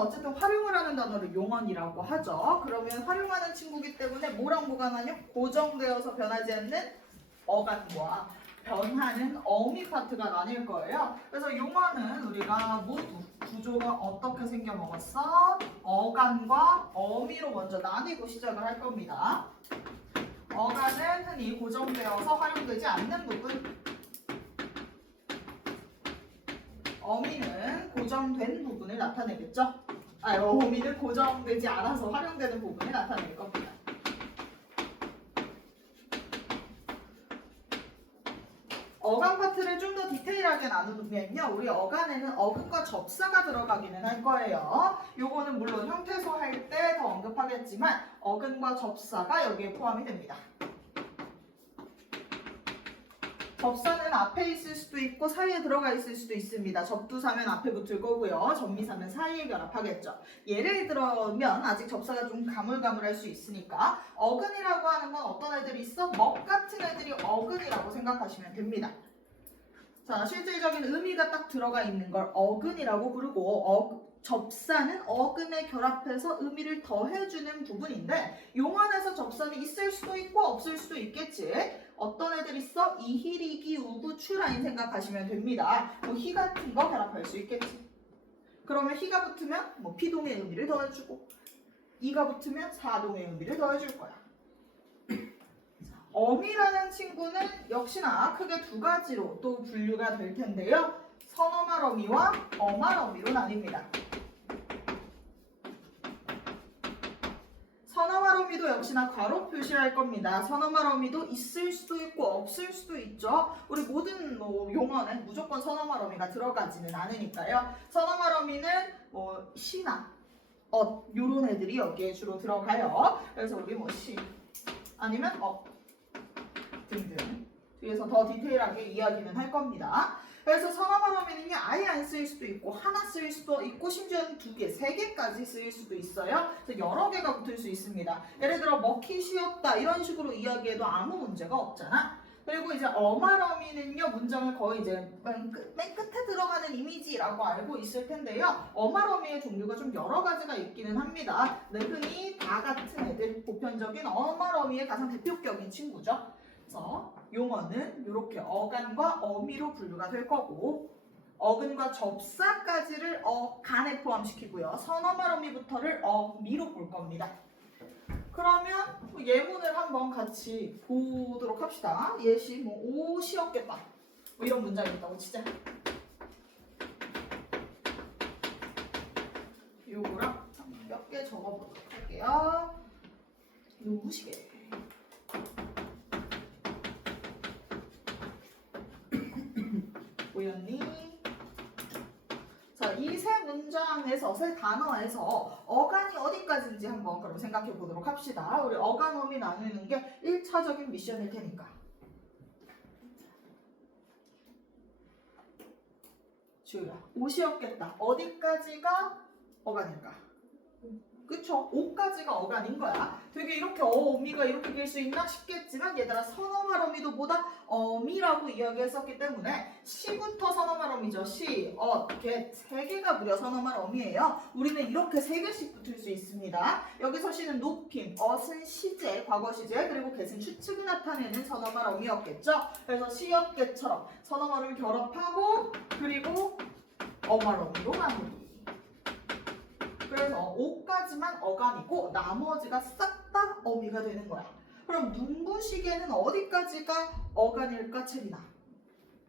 어쨌든 활용을 하는 단어를 용언이라고 하죠. 그러면 활용하는 친구기 때문에 뭐랑 뭐가 나뉘어? 고정되어서 변하지 않는 어간과 변하는 어미 파트가 나뉠 거예요. 그래서 용어는 우리가 모두 구조가 어떻게 생겨 먹었어? 어간과 어미로 먼저 나뉘고 시작을 할 겁니다. 어간은 흔히 고정되어서 활용되지 않는 부분, 어미는 고정된 부분을 나타내겠죠? 어미는 고정되지 않아서 활용되는 부분을 나타낼 겁니다. 어간 파트를 좀 더 디테일하게 나누면요. 우리 어간에는 어근과 접사가 들어가기는 할 거예요. 요거는 물론 형태소 할 때 더 언급하겠지만 어근과 접사가 여기에 포함이 됩니다. 접사는 앞에 있을 수도 있고 사이에 들어가 있을 수도 있습니다. 접두사면 앞에 붙을 거고요. 접미사면 사이에 결합하겠죠. 예를 들면 아직 접사가 좀 가물가물할 수 있으니까 어근이라고 하는 건 어떤 애들이 있어? 먹 같은 애들이 어근이라고 생각하시면 됩니다. 자, 실질적인 의미가 딱 들어가 있는 걸 어근이라고 부르고 접사는 어근에 결합해서 의미를 더해주는 부분인데 용언에서 접사는 있을 수도 있고 없을 수도 있겠지. 어떤 애들 있어? 이희리기 우구추라인 생각하시면 됩니다. 뭐 희 같은 거 결합할 수 있겠지. 그러면 희가 붙으면 뭐 피동의 의미를 더해주고 이가 붙으면 사동의 의미를 더해줄 거야. 어미라는 친구는 역시나 크게 두 가지로 또 분류가 될 텐데요. 선어말 어미와 어말 어미로 나뉩니다. 선어말 어미도 역시나 괄호 표시할 겁니다. 선어말 어미도 있을 수도 있고 없을 수도 있죠. 우리 모든 용어에 무조건 선어말 어미가 들어가지는 않으니까요. 선어말 어미는 시나 요런 애들이 여기에 주로 들어가요. 그래서 우리 시 아니면 등등 뒤에서 더 디테일하게 이야기는 할 겁니다. 그래서 선어말 어미는요 아예 안 쓰일 수도 있고 하나 쓰일 수도 있고 심지어는 2개, 3개까지 쓰일 수도 있어요. 그래서 여러 개가 붙을 수 있습니다. 예를 들어 먹기 쉬웠다 이런 식으로 이야기해도 아무 문제가 없잖아. 그리고 이제 어말 어미는요 문장을 거의 이제 맨 끝에 들어가는 이미지라고 알고 있을 텐데요. 어말 어미의 종류가 좀 여러 가지가 있기는 합니다. 흔히 다 같은 애들, 보편적인 어말 어미의 가장 대표격인 친구죠. 그래서 용어는 이렇게 어간과 어미로 분류가 될 거고 어근과 접사까지를 어간에 포함시키고요. 선어말 어미부터를 어미로 볼 겁니다. 그러면 예문을 한번 같이 보도록 합시다. 예시 옷이었겠다. 이런 문장이 있다고 치자. 요거랑 몇 개 적어보도록 할게요. 눈부시게. 보였니? 자, 이 세 문장에서, 세 단어에서 어간이 어디까지인지 한번 그럼 생각해 보도록 합시다. 우리 어간 어미 나누는 게 1차적인 미션일 테니까. 주희야, 옷이었겠다. 어디까지가 어간일까? 그쵸? 5까지가 어간인 거야. 되게 이렇게 어미가 이렇게 길 수 있나 싶겠지만 얘들아 선어말 어미도 보다 어미라고 이야기했었기 때문에 시부터 선어말 어미죠. 시, 겟 3개가 무려 선어말 어미예요. 우리는 이렇게 3개씩 붙을 수 있습니다. 여기서 시는 높임, 엇은 시제, 과거 시제, 그리고 겟은 추측을 나타내는 선어말 어미였겠죠. 그래서 시였get처럼 선어말을 결합하고 그리고 어말 어미로 나누기. 그래서 5까지만 어간이고 나머지가 싹 다 어미가 되는 거야. 그럼 눈부시게는 어디까지가 어간일까, 채린아?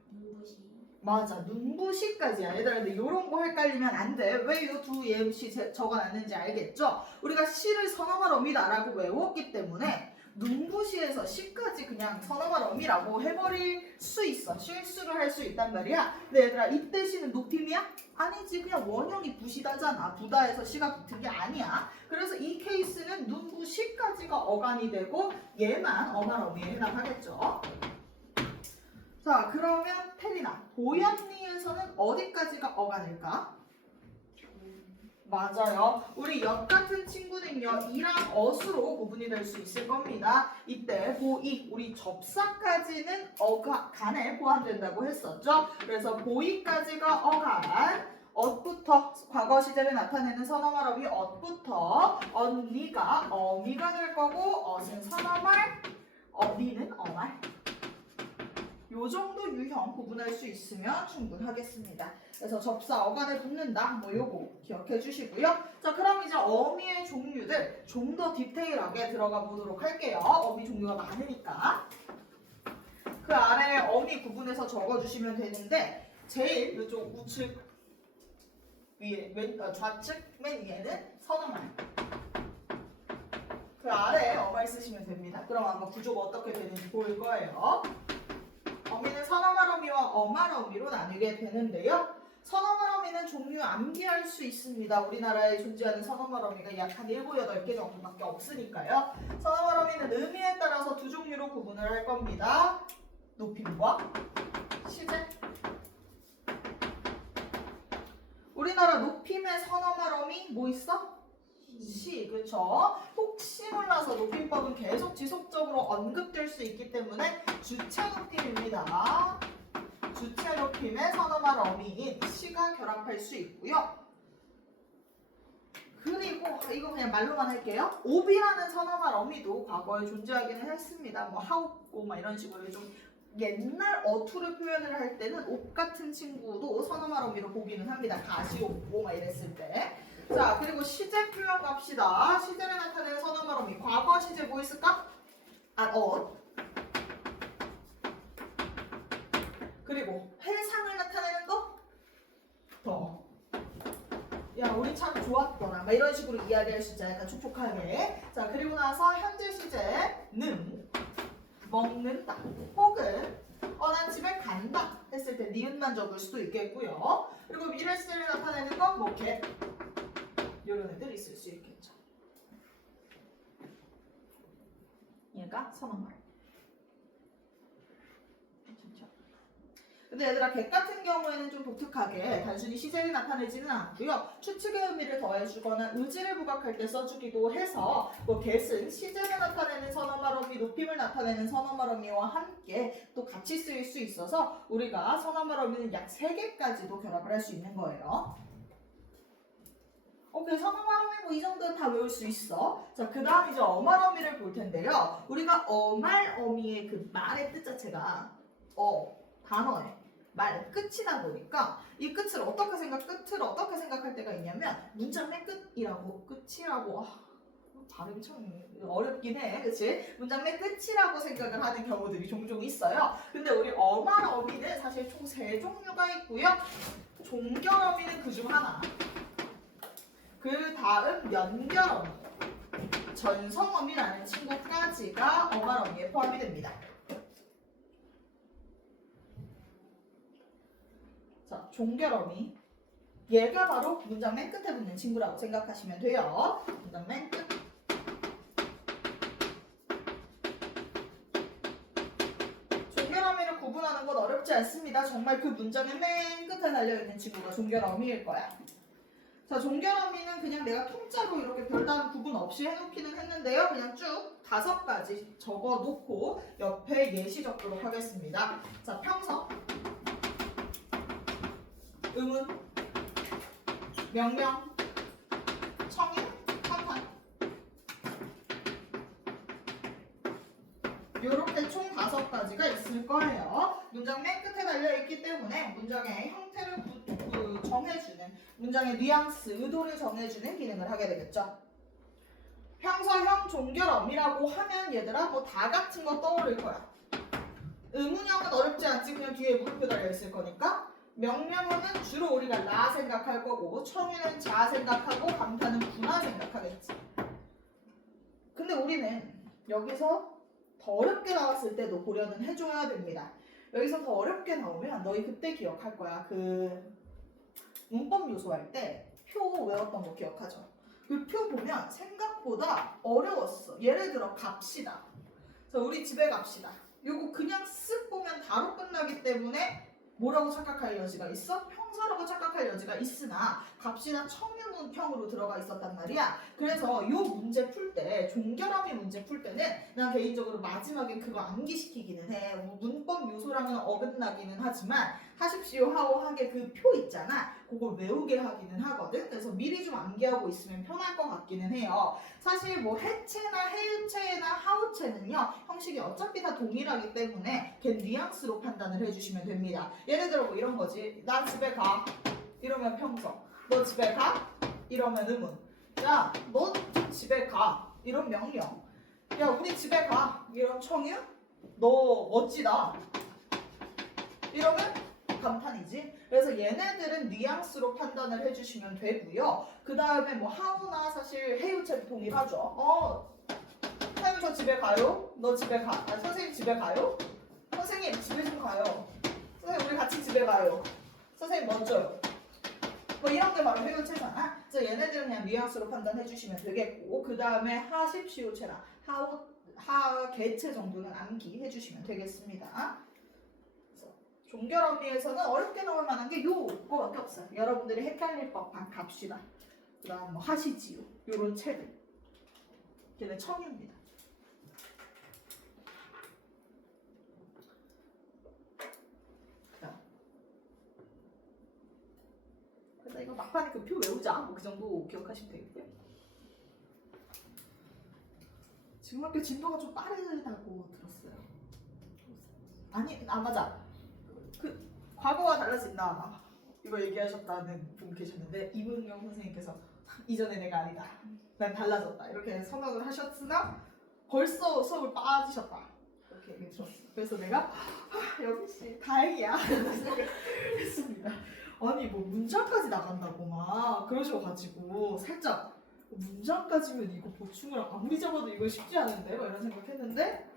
눈부시. 맞아, 눈부시까지야. 얘들아, 근데 이런 거 헷갈리면 안 돼. 왜 이 두 예시 적어놨는지 알겠죠? 우리가 시를 선어말 어미다라고 외웠기 때문에 눈부시에서 시까지 그냥 선어말 어미라고 해버릴 수 있어. 실수를 할 수 있단 말이야. 근데 얘들아, 이때 시는 높임이야? 아니지, 그냥 원형이 부시다잖아. 부다에서 시가 붙은 게 아니야. 그래서 이 케이스는 눈부시까지가 어간이 되고 얘만 어말 어미에 해당하겠죠. 자, 그러면 태린아, 보현리에서는 어디까지가 어간일까? 맞아요. 우리 역 같은 친구는요, 이랑 어수로 구분이 될 수 있을 겁니다. 이때 보이, 우리 접사까지는 어간에 포함된다고 했었죠. 그래서 보이까지가 어간, 어부터 과거 시제를 나타내는 선어말어미 어부터 언니가 어미가 될 거고 어는 선어말 어미는 어말 요 정도 유형 구분할 수 있으면 충분하겠습니다. 그래서 접사 어간에 붙는다 뭐 요거 기억해 주시고요. 자 그럼 이제 어미의 종류들 좀 더 디테일하게 들어가 보도록 할게요. 어미 종류가 많으니까 그 아래 어미 구분해서 적어주시면 되는데 제일 이쪽 우측 위에 좌측 맨 위에는 선어말 그 아래에 어말 쓰시면 됩니다. 그럼 아마 구조가 어떻게 되는지 보일 거예요. 어미는 선어말 어미와 어말 어미로 나뉘게 되는데요. 선어말 어미는 종류 암기할 수 있습니다. 우리나라에 존재하는 선어말 어미가 약 한 7, 8개 정도밖에 없으니까요. 선어말 어미는 의미에 따라서 두 종류로 구분을 할 겁니다. 높임과 시제. 우리나라 높임의 선어말 어미 뭐 있어? 시, 그렇죠? 혹시 몰라서 높임법은 계속 지속적으로 언급될 수 있기 때문에 주체 높임입니다. 주체 높임의 선어말 어미인 시가 결합할 수 있고요. 그리고 이거 그냥 말로만 할게요. 옵이라는 선어말 어미도 과거에 존재하기는 했습니다. 뭐 하옵고 막 이런 식으로 좀 옛날 어투를 표현을 할 때는 옵 같은 친구도 선어말 어미로 보기는 합니다. 가시옵고 막 이랬을 때. 자 그리고 시제 표현 갑시다. 시제를 나타내는 선어말 어미 과거 시제 뭐 있을까? 그리고 해상을 나타내는 거? 더. 야 우리 참 좋았더라 막 이런 식으로 이야기할 수 있잖아요. 약간 촉촉하게. 자 그리고 나서 현재 시제는 먹는다 혹은 난 집에 간다 했을 때 니은만 적을 수도 있겠고요. 그리고 미래 시제를 나타내는 건 뭐 개 이런 애들 있을 수 있겠죠. 얘가 선어말. 괜찮죠? 근데 얘들아 객 같은 경우에는 좀 독특하게 단순히 시제를 나타내지는 않고요. 추측의 의미를 더해주거나 의지를 부각할 때 써주기도 해서 뭐 겟은 시제를 나타내는 선어말 어미, 높임을 나타내는 선어말 어미와 함께 또 같이 쓰일 수 있어서 우리가 선어말 어미는 약 3개까지도 결합을 할 수 있는 거예요. 오케이, 선어말 어미 뭐 이 정도는 다 외울 수 있어. 자, 그 다음 이제 어말 어미를 볼 텐데요. 우리가 어말 어미의 그 말의 뜻 자체가 단어의 말 끝이다 보니까 이 끝을 어떻게 생각할 때가 있냐면 문장 맨 끝이라고 끝이라고 발음이 참 어렵긴 해, 그치? 문장 맨 끝이라고 생각을 하는 경우들이 종종 있어요. 근데 우리 어말 어미는 사실 총 3종류가 있고요. 종결 어미는 그중 하나. 그 다음 연결 어미, 전성 어미라는 친구까지가 어말 어미에 포함이 됩니다. 자, 종결 어미. 얘가 바로 문장 맨 끝에 붙는 친구라고 생각하시면 돼요. 문장 맨 끝. 종결 어미를 구분하는 건 어렵지 않습니다. 정말 그 문장의 맨 끝에 달려있는 친구가 종결 어미일 거야. 자, 종결 어미는 그냥 내가 통짜로 이렇게 별다른 구분 없이 해놓기는 했는데요. 그냥 쭉 5가지 적어놓고 옆에 예시 적도록 하겠습니다. 자, 평서, 의문, 명령, 청유, 한탄. 요렇게 총 5가지가 있을 거예요. 문장 맨 끝에 달려있기 때문에 문장의 형태를 정해주는, 문장의 뉘앙스, 의도를 정해주는 기능을 하게 되겠죠. 평서형 종결어미라고 하면 얘들아 뭐 다 같은 거 떠오를 거야. 의문형은 어렵지 않지. 그냥 뒤에 물음표 달려있을 거니까. 명령어는 주로 우리가 나 생각할 거고, 청유는 자 생각하고, 감탄은 구나 생각하겠지. 근데 우리는 여기서 더 어렵게 나왔을 때도 고려는 해줘야 됩니다. 여기서 더 어렵게 나오면 너희 그때 기억할 거야. 그 문법 요소할 때 표 외웠던 거 기억하죠? 그 표 보면 생각보다 어려웠어. 예를 들어 갑시다. 자, 우리 집에 갑시다. 요거 그냥 쓱 보면 바로 끝나기 때문에 뭐라고 착각할 여지가 있어? 평서라고 착각할 여지가 있으나 갑시다 청유문 시험형으로 들어가 있었단 말이야. 그래서 이 문제 풀 때, 종결함의 문제 풀 때는 난 개인적으로 마지막에 그거 암기시키기는 해. 뭐 문법 요소랑은 어긋나기는 하지만 하십시오 하오 하게 그 표 있잖아. 그걸 외우게 하기는 하거든. 그래서 미리 좀 암기하고 있으면 편할 것 같기는 해요. 사실 뭐 해체나 해유체나 하우체는요 형식이 어차피 다 동일하기 때문에 걔 뉘앙스로 판단을 해주시면 됩니다. 예를 들어 뭐 이런 거지. 나 집에 가 이러면 평서. 너 집에 가 이러면 의문. 야 너 집에 가 이런 명령. 야 우리 집에 가 이런 청유. 너 멋지다 이러면 감탄이지. 그래서 얘네들은 뉘앙스로 판단을 해주시면 되고요. 그 다음에 뭐 하우나 사실 해유체도 동일하죠. 선생님 저 집에 가요? 너 집에 가. 아, 선생님 집에 가요? 선생님 집에 좀 가요. 선생님 우리 같이 집에 가요. 선생님 먼저요. 뭐 이런 게 바로 해유체잖아. 그래서 얘네들은 그냥 뉘앙스로 판단해 주시면 되겠고 그 다음에 하십시오체나 하개체 정도는 암기해 주시면 되겠습니다. 그래서 종결언리에서는 어렵게 나올 만한 게 요거밖에 없어요. 여러분들이 헷갈릴 법한 갑시다. 그 다음 뭐 하시지요. 요런 체들. 걔네 청입니다. 그래서 이거 막판에 그 표 외우자. 뭐 그 정도 기억하시면 되겠고요. 지금 학교 진도가 좀 빠르다고 들었어요. 아니, 맞아. 그 과거와 달라진다. 이거 얘기하셨다는 분 계셨는데 이문경 선생님께서 이전의 내가 아니다. 난 달라졌다. 이렇게 선언을 하셨으나 벌써 수업을 빠지셨다. 이렇게 얘기 들었어요. 그래서 내가 역시 다행이야. 했습니다. 아니 뭐 문장까지 나간다고 막 그러셔가지고 살짝 문장까지면 이거 보충을 아무리 잡아도 이거 쉽지 않은데 막 이런 생각했는데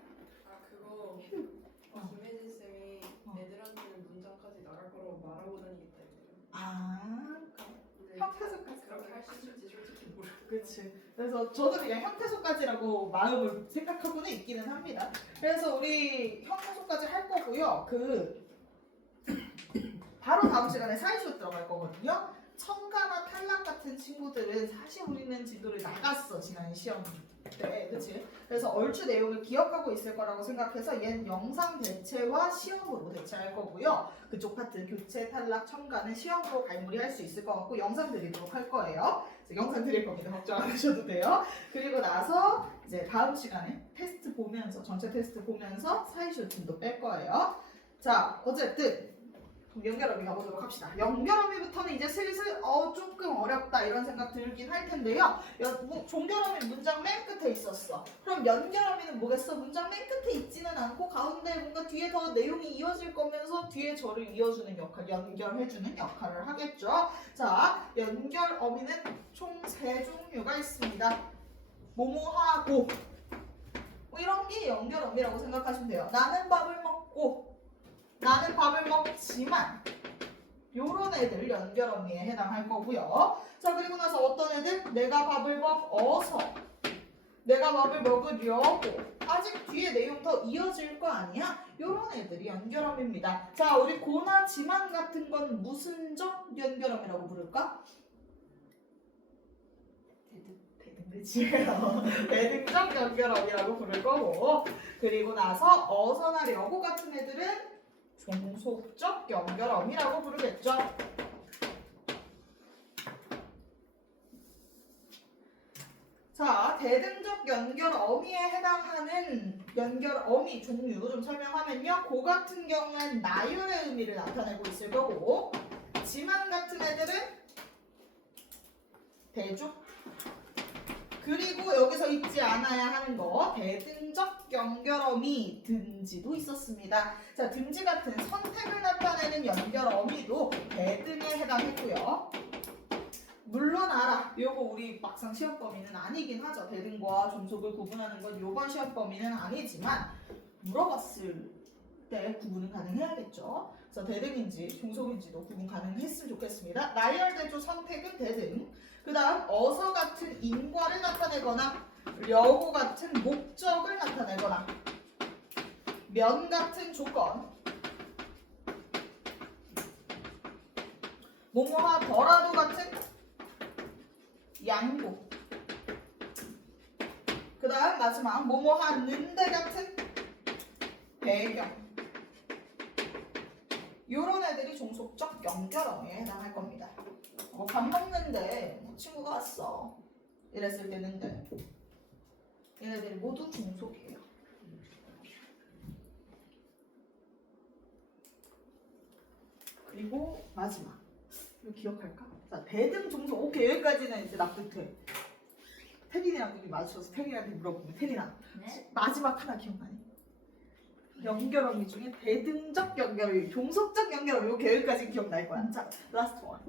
그거 김혜진 쌤이 애들한테는 문장까지 나갈 거라고 말하고 다니기 때문에 형태소까지 그렇게 할 수 있을지 솔직히 모르겠어요. 그치. 그래서 저도 그냥 형태소까지라고 마음을 생각하고는 있기는 합니다. 그래서 우리 형태소까지 할 거고요. 바로 다음 시간에 사이쇼 들어갈 거거든요. 청가나 탈락 같은 친구들은 사실 우리는 진도를 나갔어 지난 시험 때, 그치? 그래서 얼추 내용을 기억하고 있을 거라고 생각해서 얘는 영상 대체와 시험으로 대체할 거고요. 그쪽 파트 교체, 탈락, 청가는 시험으로 갈무리할 수 있을 것 같고 영상 드리도록 할 거예요. 그래서 영상 드릴 겁니다. 걱정 안 하셔도 돼요. 그리고 나서 이제 다음 시간에 테스트 보면서 전체 테스트 보면서 사이쇼 진도 뺄 거예요. 자, 어쨌든 연결어미 가보도록 합시다. 연결어미부터는 이제 슬슬 조금 어렵다 이런 생각 들긴 할 텐데요. 종결어미 문장 맨 끝에 있었어. 그럼 연결어미는 뭐겠어? 문장 맨 끝에 있지는 않고 가운데 뭔가 뒤에 더 내용이 이어질 거면서 뒤에 저를 이어주는 역할, 연결해주는 역할을 하겠죠. 자, 연결어미는 총 3종류가 있습니다. 뭐뭐하고 뭐 이런 게 연결어미라고 생각하시면 돼요. 나는 밥을 먹고 나는 밥을 먹지만 요런 애들 연결어미에 해당할 거고요. 자, 그리고 나서 어떤 애들? 내가 밥을 먹어서 내가 밥을 먹으려고 아직 뒤에 내용 더 이어질 거 아니야? 요런 애들이 연결어미입니다. 자, 우리 고나 지만 같은 건 무슨적 연결어미라고 부를까? 대등적 연결어미라고 부를 거고 그리고 나서 어서나 려고 같은 애들은 종속적 연결어미라고 부르겠죠. 자, 대등적 연결어미에 해당하는 연결어미 종류 좀 설명하면요. 고 같은 경우엔 나열의 의미를 나타내고 있을 거고 지만 같은 애들은 대조 그리고 여기서 잊지 않아야 하는 거 대등적 연결어미 등지도 있었습니다. 자, 등지 같은 선택을 나타내는 연결어미도 대등에 해당했고요. 물론 알아. 요거 우리 막상 시험 범위는 아니긴 하죠. 대등과 종속을 구분하는 건 요번 시험 범위는 아니지만 물어봤을 때 구분은 가능해야겠죠. 그래서 대등인지 종속인지도 구분 가능했으면 좋겠습니다. 나열대조 선택은 대등. 그 다음 어서 같은 인과를 나타내거나 려고 같은 목적을 나타내거나 면 같은 조건 뭐뭐하더라도 같은 양보. 그 다음 마지막 뭐뭐 하는데 같은 배경. 요런 애들이 종속적 연결어에 해당할 겁니다. 밥 먹는데 뭐 친구가 왔어. 이랬을 때는데 얘네들이 모두 종속이에요. 그리고 마지막 이거 기억할까? 자, 대등 종속. 오케이, 여기까지는 이제 납득해. 태린이랑 눈이 마주쳐서 태린이한테 물어보면 태린아 네? 마지막 하나 기억나니? 연결어미 중에 대등적 연결어미, 종속적 연결어미 요 계획까지 기억날 거야. 자, 라스트 원.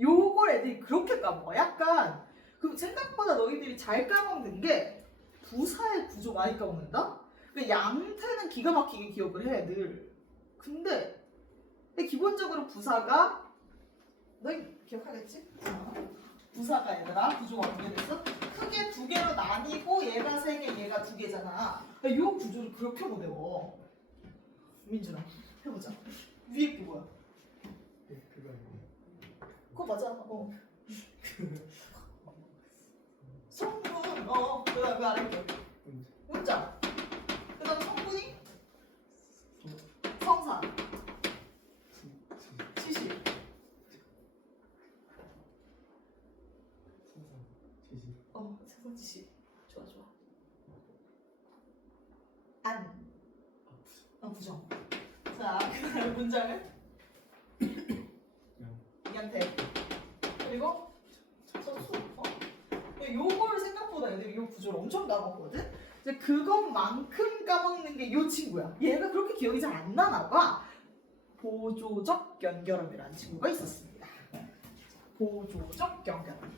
요걸 애들이 그렇게 까먹어. 약간 그 생각보다 너희들이 잘 까먹는 게 부사의 구조 많이 까먹는다? 그 양태는 기가 막히게 기억을 해, 늘. 근데 기본적으로 부사가 너희 기억하겠지? 부사가 얘들아 구조가 어떻게 됐어? 크게 두 개로 나뉘고 얘가 세 개, 얘가 두 개잖아. 이 구조를 그렇게 못 외워. 민준아, 해보자. 위에 게 뭐야? 그거 맞아. 성분, 그 다음에 아래 게 문자. 그 다음 성분이 성사. 지시. 세상 지시. 좋아. 안. 부정. 자, 그 다음 문장을 이한테. 그리고 선수. 요걸 생각보다 애들이 요 구조를 엄청 까먹거든? 이제 그것만큼 까먹는 게 요 친구야. 얘가 그렇게 기억이 잘 안 나나 봐. 보조적 연결어미라는 친구가 있었습니다. 보조적 연결어미.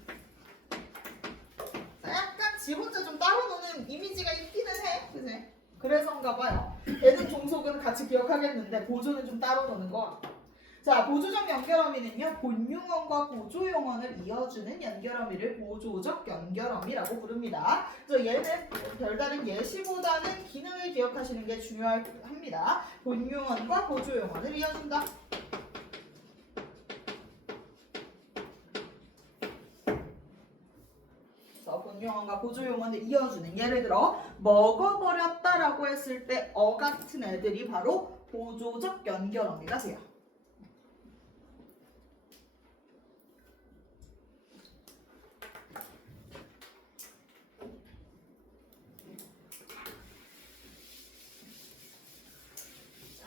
약간 지 혼자 좀 따로 노는 이미지가 있기는 해. 그치? 그래서인가 봐요. 얘는 종속은 같이 기억하겠는데 보조는 좀 따로 노는 거 같고. 자, 보조적 연결어미는요, 본용언과 보조용언을 이어주는 연결어미를 보조적 연결어미라고 부릅니다. 그래서 얘는 별다른 예시보다는 기능을 기억하시는 게 중요합니다. 본용언과 보조용언을 이어준다. 본용언과 보조용언을 이어주는, 예를 들어 먹어버렸다라고 했을 때 같은 애들이 바로 보조적 연결어미가 돼요.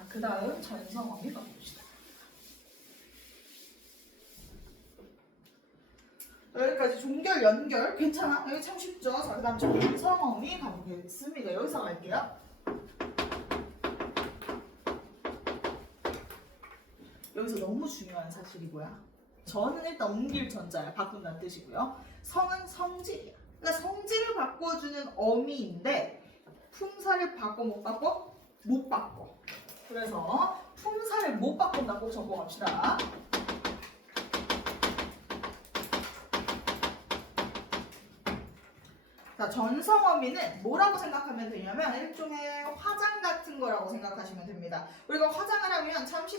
그 다음 전성어미 가봅시다. 여기까지 종결, 연결 괜찮아? 여기 참 쉽죠? 자, 그 다음 전성어미 가보겠습니다. 여기서 갈게요. 여기서 너무 중요한 사실이 뭐야? 전은 일단 옮길 전자야. 바꾼다는 뜻이고요. 성은 성질이야. 그러니까 성질을 바꿔주는 어미인데 품사를 바꿔 못 바꿔? 못 바꿔. 그래서 품사를 못 바꾼다 꼭 적어갑시다. 자, 전성어미는 뭐라고 생각하면 되냐면 일종의 화장 같은 거라고 생각하시면 됩니다. 우리가 화장을 하면 잠깐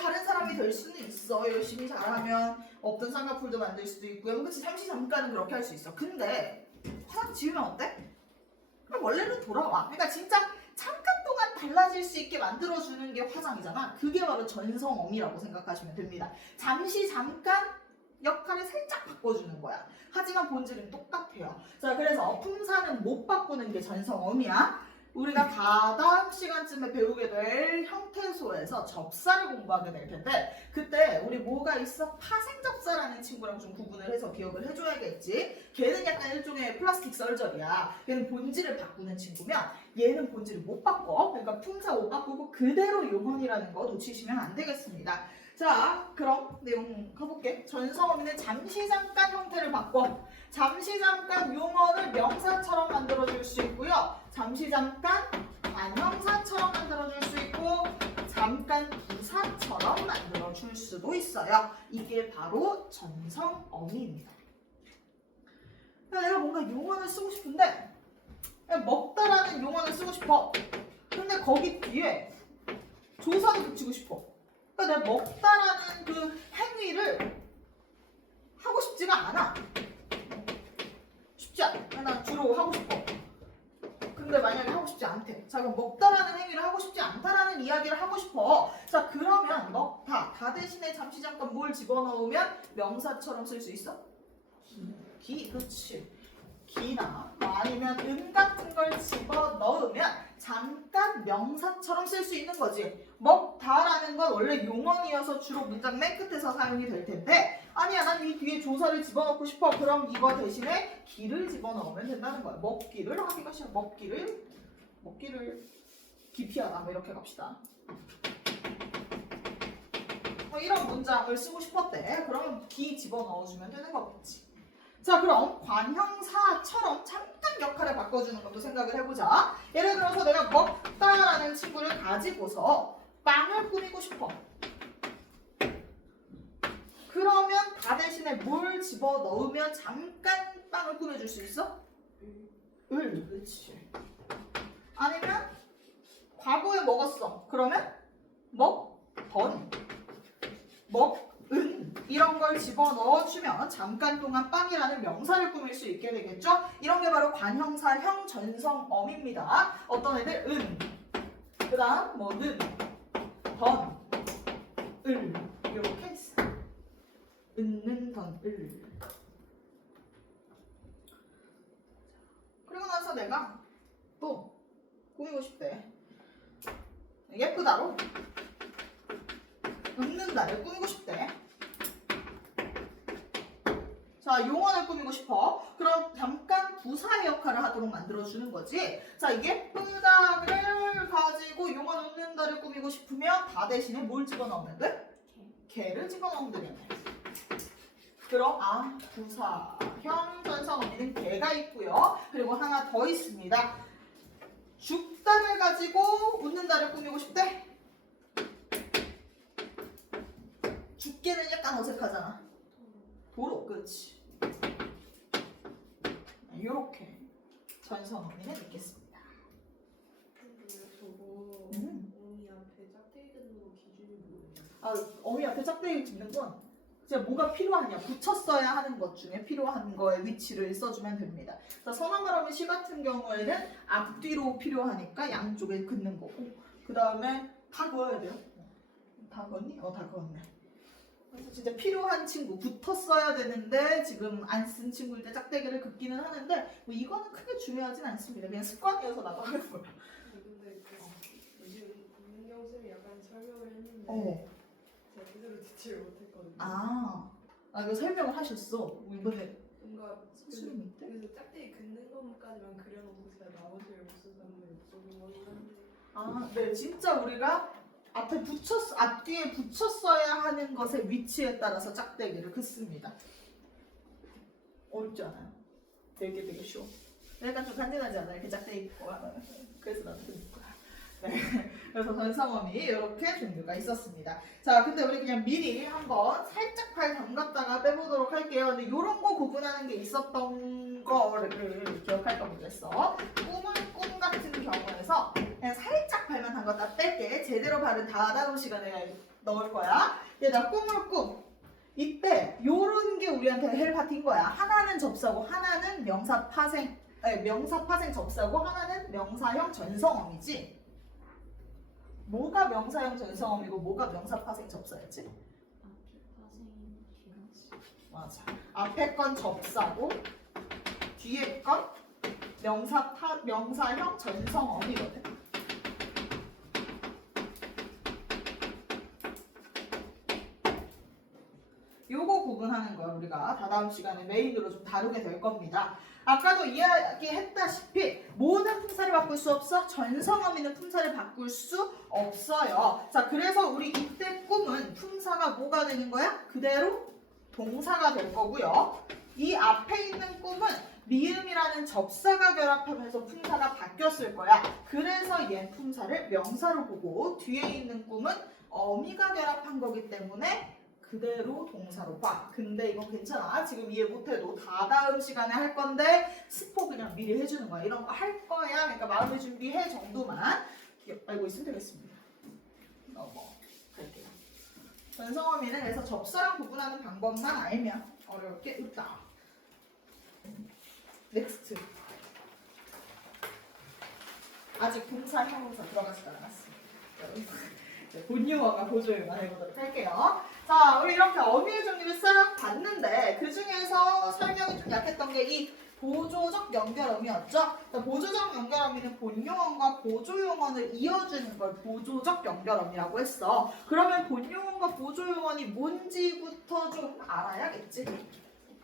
다른 사람이 될 수는 있어. 열심히 잘하면 없던 쌍꺼풀도 만들 수도 있고요. 그치? 잠깐은 그렇게 할 수 있어. 근데 화장 지우면 어때? 그럼 원래는 돌아와. 그러니까 진짜 잠깐 동안 달라질 수 있게 만들어주는 게 화장이잖아. 그게 바로 전성어미라고 생각하시면 됩니다. 잠깐 역할을 살짝 바꿔주는 거야. 하지만 본질은 똑같아요. 자, 그래서 품사는 못 바꾸는 게 전성어미야. 우리가 다다음 시간쯤에 배우게 될 형태소에서 접사를 공부하게 될 텐데 그때 우리 뭐가 있어? 파생접사라는 친구랑 좀 구분을 해서 기억을 해줘야겠지. 걔는 약간 일종의 플라스틱 썰절이야. 얘는 본질을 바꾸는 친구면 얘는 본질을 못 바꿔. 그러니까 품사 못 바꾸고 그대로 용언이라는 거 놓치시면 안 되겠습니다. 자, 그럼 내용 가볼게. 전성어미는 잠깐 형태를 바꿔. 잠깐 용언을 명사처럼 만들어줄 수 있고요. 잠깐 관형사처럼 만들어줄 수 있고 잠깐 부사처럼 만들어줄 수도 있어요. 이게 바로 전성어미입니다. 내가 뭔가 용언을 쓰고 싶은데 먹다라는 용언을 쓰고 싶어. 근데 거기 뒤에 조사도 붙이고 싶어. 그러니까 내가 먹다라는 그 행위를 하고 싶지가 않아. 이야기를 하고 싶어. 자, 그러면 다 대신에 잠시 잠깐 뭘 집어넣으면 명사처럼 쓸 수 있어? 그렇지. 기나 아니면 같은 걸 집어넣으면 잠깐 명사처럼 쓸 수 있는 거지. 먹다라는 건 원래 용언이어서 주로 문장 맨 끝에서 사용이 될 텐데 아니야, 난 이 뒤에 조사를 집어넣고 싶어. 그럼 이거 대신에 기를 집어넣으면 된다는 거야. 먹기를 하기가 싫어. 먹기를 기피하다. 뭐 이렇게 갑시다. 이런 문장을 쓰고 싶었대. 그러면 기 집어넣어주면 되는 거겠지. 자, 그럼 관형사처럼 잠깐 역할을 바꿔주는 것도 생각을 해보자. 예를 들어서 내가 먹다라는 친구를 가지고서 빵을 꾸미고 싶어. 그러면 다 대신에 뭘 집어넣으면 잠깐 빵을 꾸며줄 수 있어? 그렇지. 아니면 과거에 먹었어. 그러면 먹던, 먹은 이런 걸 집어넣어주면 잠깐 동안 빵이라는 명사를 꾸밀 수 있게 되겠죠? 이런 게 바로 관형사형 전성어입니다. 어떤 애들? 은, 그 다음 는, 던, 이렇게 있어. 는, 던, 그리고 나서 내가 또 꾸미고 싶대. 예쁘다로 웃는다를 꾸미고 싶대. 자, 용언을 꾸미고 싶어. 그럼 잠깐 부사의 역할을 하도록 만들어주는 거지. 자, 예쁘다를 가지고 용언 웃는다를 꾸미고 싶으면 다 대신에 뭘 집어넣으면 돼? 개를 집어넣으면 되겠네. 그럼 부사형 전성어미는 개가 있고요. 그리고 하나 더 있습니다. 죽다를 가지고 웃는다를 꾸미고 싶대. 죽게는 약간 어색하잖아. 도로, 그렇지. 이렇게 전성어미는 있겠습니다. 근데 저거 어미 앞에 짝대기 긋는 거 기준이 뭐예요? 어미 앞에 짝대기 긋는 건 진짜 뭐가 필요하냐, 붙였어야 하는 것 중에 필요한 거에 위치를 써주면 됩니다. 자, 선어말어미 시 같은 경우에는 앞뒤로 필요하니까 양쪽에 긋는 거고, 그 다음에 다 그어야 돼요. 다 그었니? 다 그었네. 그래서 진짜 필요한 친구, 붙었어야 되는데 지금 안 쓴 친구일 때 짝대기를 긋기는 하는데 뭐 이거는 크게 중요하진 않습니다. 그냥 습관이어서 나도 하는 거야. 근데 요즘 문경 쌤이 약간 설명을 했는데 제가 제대로 듣지를 못했거든요. 이거 설명을 하셨어. 이번에 뭔가 수술이 때? 그래서 짝대기 긋는 것까지만 그려놓고 제가 나머지를 못 쓰다는 여쭤본 거긴 한데. 네, 진짜 우리가 앞뒤에 붙였어야 하는 것의 위치에 따라서 짝대기를 긋습니다. 어렵지 않아요? 되게 쉬워. 약간 좀 간지나지 않아요? 이렇게 짝대기 긋고 하면. 그래서 나도 긋는 거야. 네. 그래서 전성어미 이렇게 종류가 있었습니다. 자, 근데 우리 그냥 미리 한번 살짝 발 담갔다가 빼보도록 할게요. 근데 이런 거 구분하는 게 있었던 거를 기억할까 모르겠어. 꿈 같은 경우에서 그냥 살짝 발만 담갔다 뺄게. 제대로 발은 다음 시간에 넣을 거야. 얘들아, 꿈. 이때 요런 게 우리한테 헬 파트인 거야. 하나는 접사고 하나는 명사 파생 접사고 하나는 명사형 전성어미지. 뭐가 명사형 전성어미고 뭐가 명사 파생 접사였지? 맞아. 앞에 건 접사고 뒤에 건 명사형 전성어미거든. 요거 구분하는 걸 우리가 다다음 시간에 메인으로 좀 다루게 될 겁니다. 아까도 이야기했다시피 모든 품사를 바꿀 수 없어. 전성어미는 품사를 바꿀 수 없어요. 자, 그래서 우리 이때 꿈은 품사가 뭐가 되는 거야? 그대로 동사가 될 거고요. 이 앞에 있는 꿈은 미음이라는 접사가 결합하면서 품사가 바뀌었을 거야. 그래서 얘 품사를 명사로 보고 뒤에 있는 꿈은 어미가 결합한 거기 때문에 그대로 동사로 봐. 근데 이건 괜찮아. 지금 이해 못해도 다다음 시간에 할 건데 스포 그냥 미리 해주는 거야. 이런 거 할 거야. 그러니까 마음의 준비해 정도만 알고 있으면 되겠습니다. 갈게요. 전성어미는 그래서 접사랑 구분하는 방법만 알면 어려울 게 없다. 넥스트. 아직 동사 형용사 들어가지도 않았습니다. 본용어가 보조용어 해보도록 할게요. 자, 우리 이렇게 어휘의 종류를 싹 봤는데 그 중에서 설명이 좀 약했던 게 이 보조적 연결어미였죠. 자, 보조적 연결어미는 본용어과 보조용어를 이어주는 걸 보조적 연결어미라고 했어. 그러면 본용어과 보조용어는 뭔지부터 좀 알아야겠지.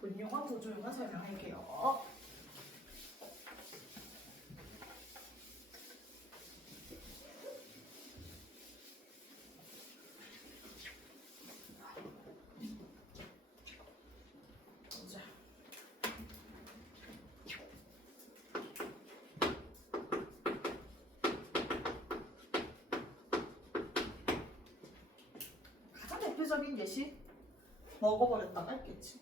본용어, 보조용어 설명할게요. 보자. 가장 대표적인 예시 먹어버렸다가 했겠지.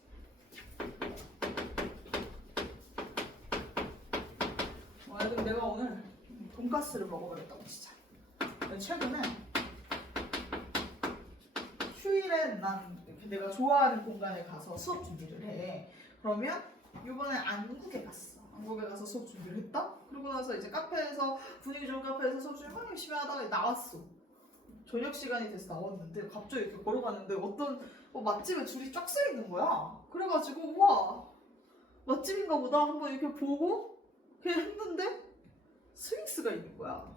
하여튼 내가 오늘 돈가스를 먹어버렸다고 진짜. 최근에 휴일에 난 이렇게 내가 좋아하는 공간에 가서 수업 준비를 해. 그러면 이번에 안국에 갔어. 안국에 가서 수업 준비를 했다. 그러고 나서 이제 카페에서 분위기 좋은 카페에서 수업 준비 막 열심히 하다가 나왔어. 저녁 시간이 돼서 나왔는데 갑자기 이렇게 걸어가는데 어떤 맛집에 줄이 쫙 서 있는 거야. 그래가지고 우와 맛집인가 보다 한번 이렇게 보고 그냥 했는데 스윙스가 있는 거야.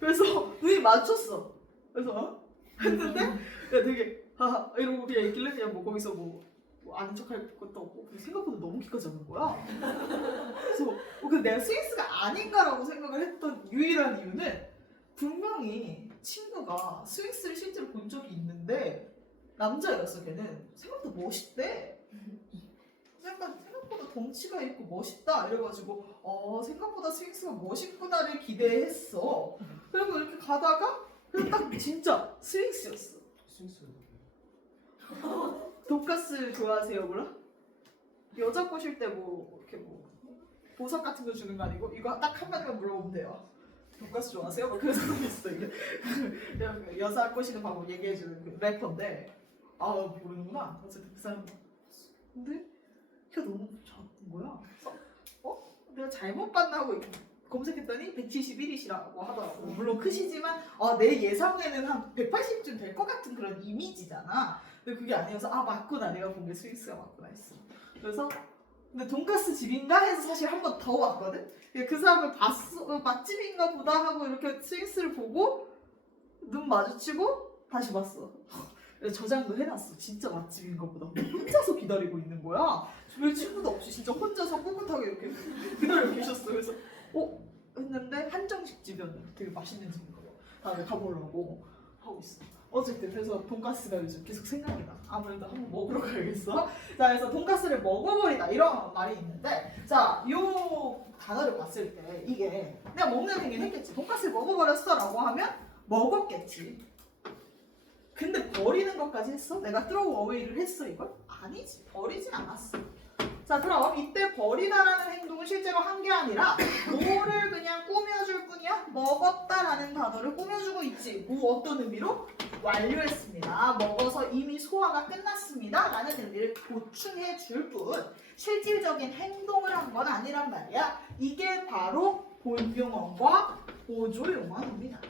그래서 눈이 맞췄어. 그래서 했는데 야, 되게 하하 이러고 그냥 있길래 그냥 뭐 거기서 뭐 아는 척할 것도 없고 생각보다 너무 키가 작은 거야. 그래서 근데 내가 스윙스가 아닌가라고 생각을 했던 유일한 이유는 분명히 친구가 스윙스를 실제로 본 적이 있는데 남자였어. 걔는 생각보다 멋있대. 생각보다 덩치가 있고 멋있다 이래가지고 생각보다 스윙스가 멋있구나를 기대했어. 그리고 이렇게 가다가 딱 진짜 스윙스였어. 스윙스. 돈가스 좋아하세요, 몰라? 여자 꼬실 때 뭐 이렇게 뭐 보석 같은 거 주는 거 아니고 이거 딱 한마디만 물어보면 돼요. 돈가스 좋아하세요? 뭐 그런 사람이 있어. 이게 여자 꼬시는 방법 얘기해주는 그 래퍼인데 모르는구나. 어쨌든 그 사람 근데 키가 너무 작은 거야. 그래서 내가 잘못 봤나 하고 검색했더니 171이시라고 하더라고. 물론 크시지만 내 예상에는 한 180쯤 될 것 같은 그런 이미지잖아. 근데 그게 아니어서 맞구나. 내가 본 게 스윙스가 맞구나 했어. 그래서 근데 돈가스 집인가 해서 사실 한 번 더 왔거든. 그 사람을 봤어. 맛집인가 보다 하고 이렇게 스윙스를 보고 눈 마주치고 다시 봤어. 저장도 해놨어. 진짜 맛집인가 보다. 혼자서 기다리고 있는 거야. 주변 친구도 없이 진짜 혼자서 꿋꿋하게 이렇게 기다리고 계셨어. 그래서 했는데 한정식 집이었는데 되게 맛있는 집인가 봐. 다음에 가보려고 하고 있어. 어쨌든 그래서 돈가스가 요즘 계속 생각이 나. 아무래도 한번 먹으러 가야겠어. 자, 그래서 돈가스를 먹어버리다 이런 말이 있는데, 자, 요 단어를 봤을 때 이게 내가 먹는 행위는 했겠지. 돈가스를 먹어버렸어라고 하면 먹었겠지. 근데 버리는 것까지 했어? 내가 throw away를 했어 이걸? 아니지. 버리진 않았어. 자, 그럼 이때 버리다라는 행동은 실제로 한 게 아니라 뭐를 그냥 꾸며줄 뿐이야? 먹었다라는 단어를 꾸며주고 있지. 뭐 어떤 의미로? 완료했습니다. 먹어서 이미 소화가 끝났습니다. 라는 의미를 보충해 줄 뿐 실질적인 행동을 한 건 아니란 말이야. 이게 바로 본용어과 보조용어입니다.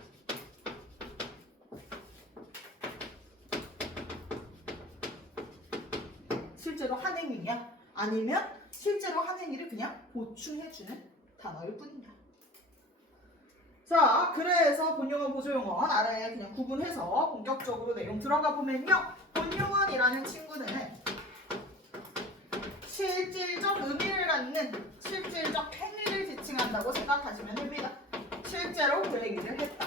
실제로 한 행위냐? 아니면 실제로 한 행위를 그냥 보충해주는 단어일 뿐이냐. 자, 그래서 본용어, 보조용어 아래에 그냥 구분해서 본격적으로 내용 들어가 보면요. 본용어이라는 친구는 실질적 의미를 갖는 실질적 행위를 지칭한다고 생각하시면 됩니다. 실제로 그 얘기를 했다.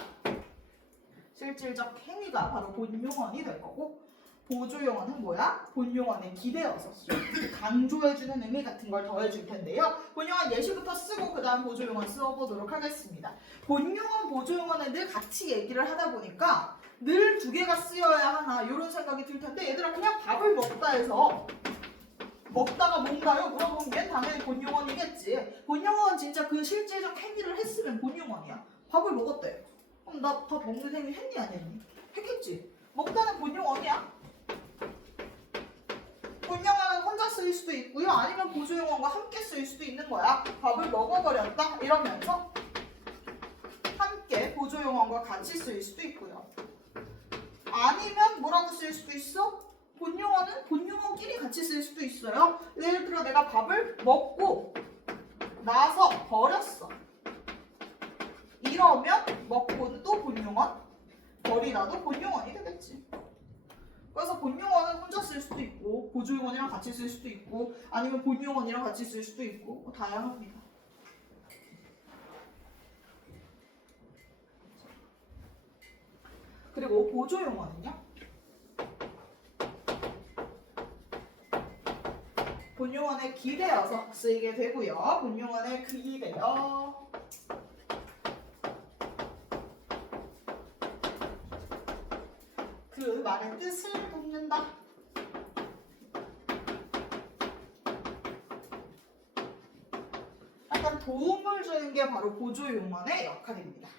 실질적 행위가 바로 본용어이 될 거고, 보조용어는 뭐야? 본용어는 기대어서 강조해주는 의미 같은 걸 더해줄 텐데요. 본용어 예시부터 쓰고 그 다음 보조용어 써보도록 하겠습니다. 본용어, 보조용어는 늘 같이 얘기를 하다 보니까 늘 두 개가 쓰여야 하나 이런 생각이 들 텐데, 얘들아 그냥 밥을 먹다 해서 먹다가 뭔가요? 물어보면 얘는 당연히 본용어이겠지. 본용어는 진짜 그 실제적 행위를 했으면 본용어이야. 밥을 먹었대. 그럼 나 밥 먹는 행위 했니 안 했니? 했겠지. 먹다는 본용어이야. 본용어는 혼자 쓰일 수도 있고요. 아니면 보조용어과 함께 쓰일 수도 있는 거야. 밥을 먹어버렸다 이러면서 함께 보조용언과 같이 쓰일 수도 있고요. 아니면 뭐라고 쓰일 수도 있어? 본용어는 본용어끼리 같이 쓸 수도 있어요. 예를 들어 내가 밥을 먹고 나서 버렸어. 이러면 먹고는 또 본용어, 버리다도 본용어이 되겠지. 그래서 본용어는 혼자 쓸 수도 있고 보조용어이랑 같이 쓸 수도 있고 아니면 본용어이랑 같이 쓸 수도 있고 뭐 다양합니다. 그리고 보조용어는요. 본용어에 기대어서 쓰이게 되고요. 본용어에 기대어. 그 말의 뜻을 돕는다. 약간 도움을 주는 게 바로 보조용어의 역할입니다.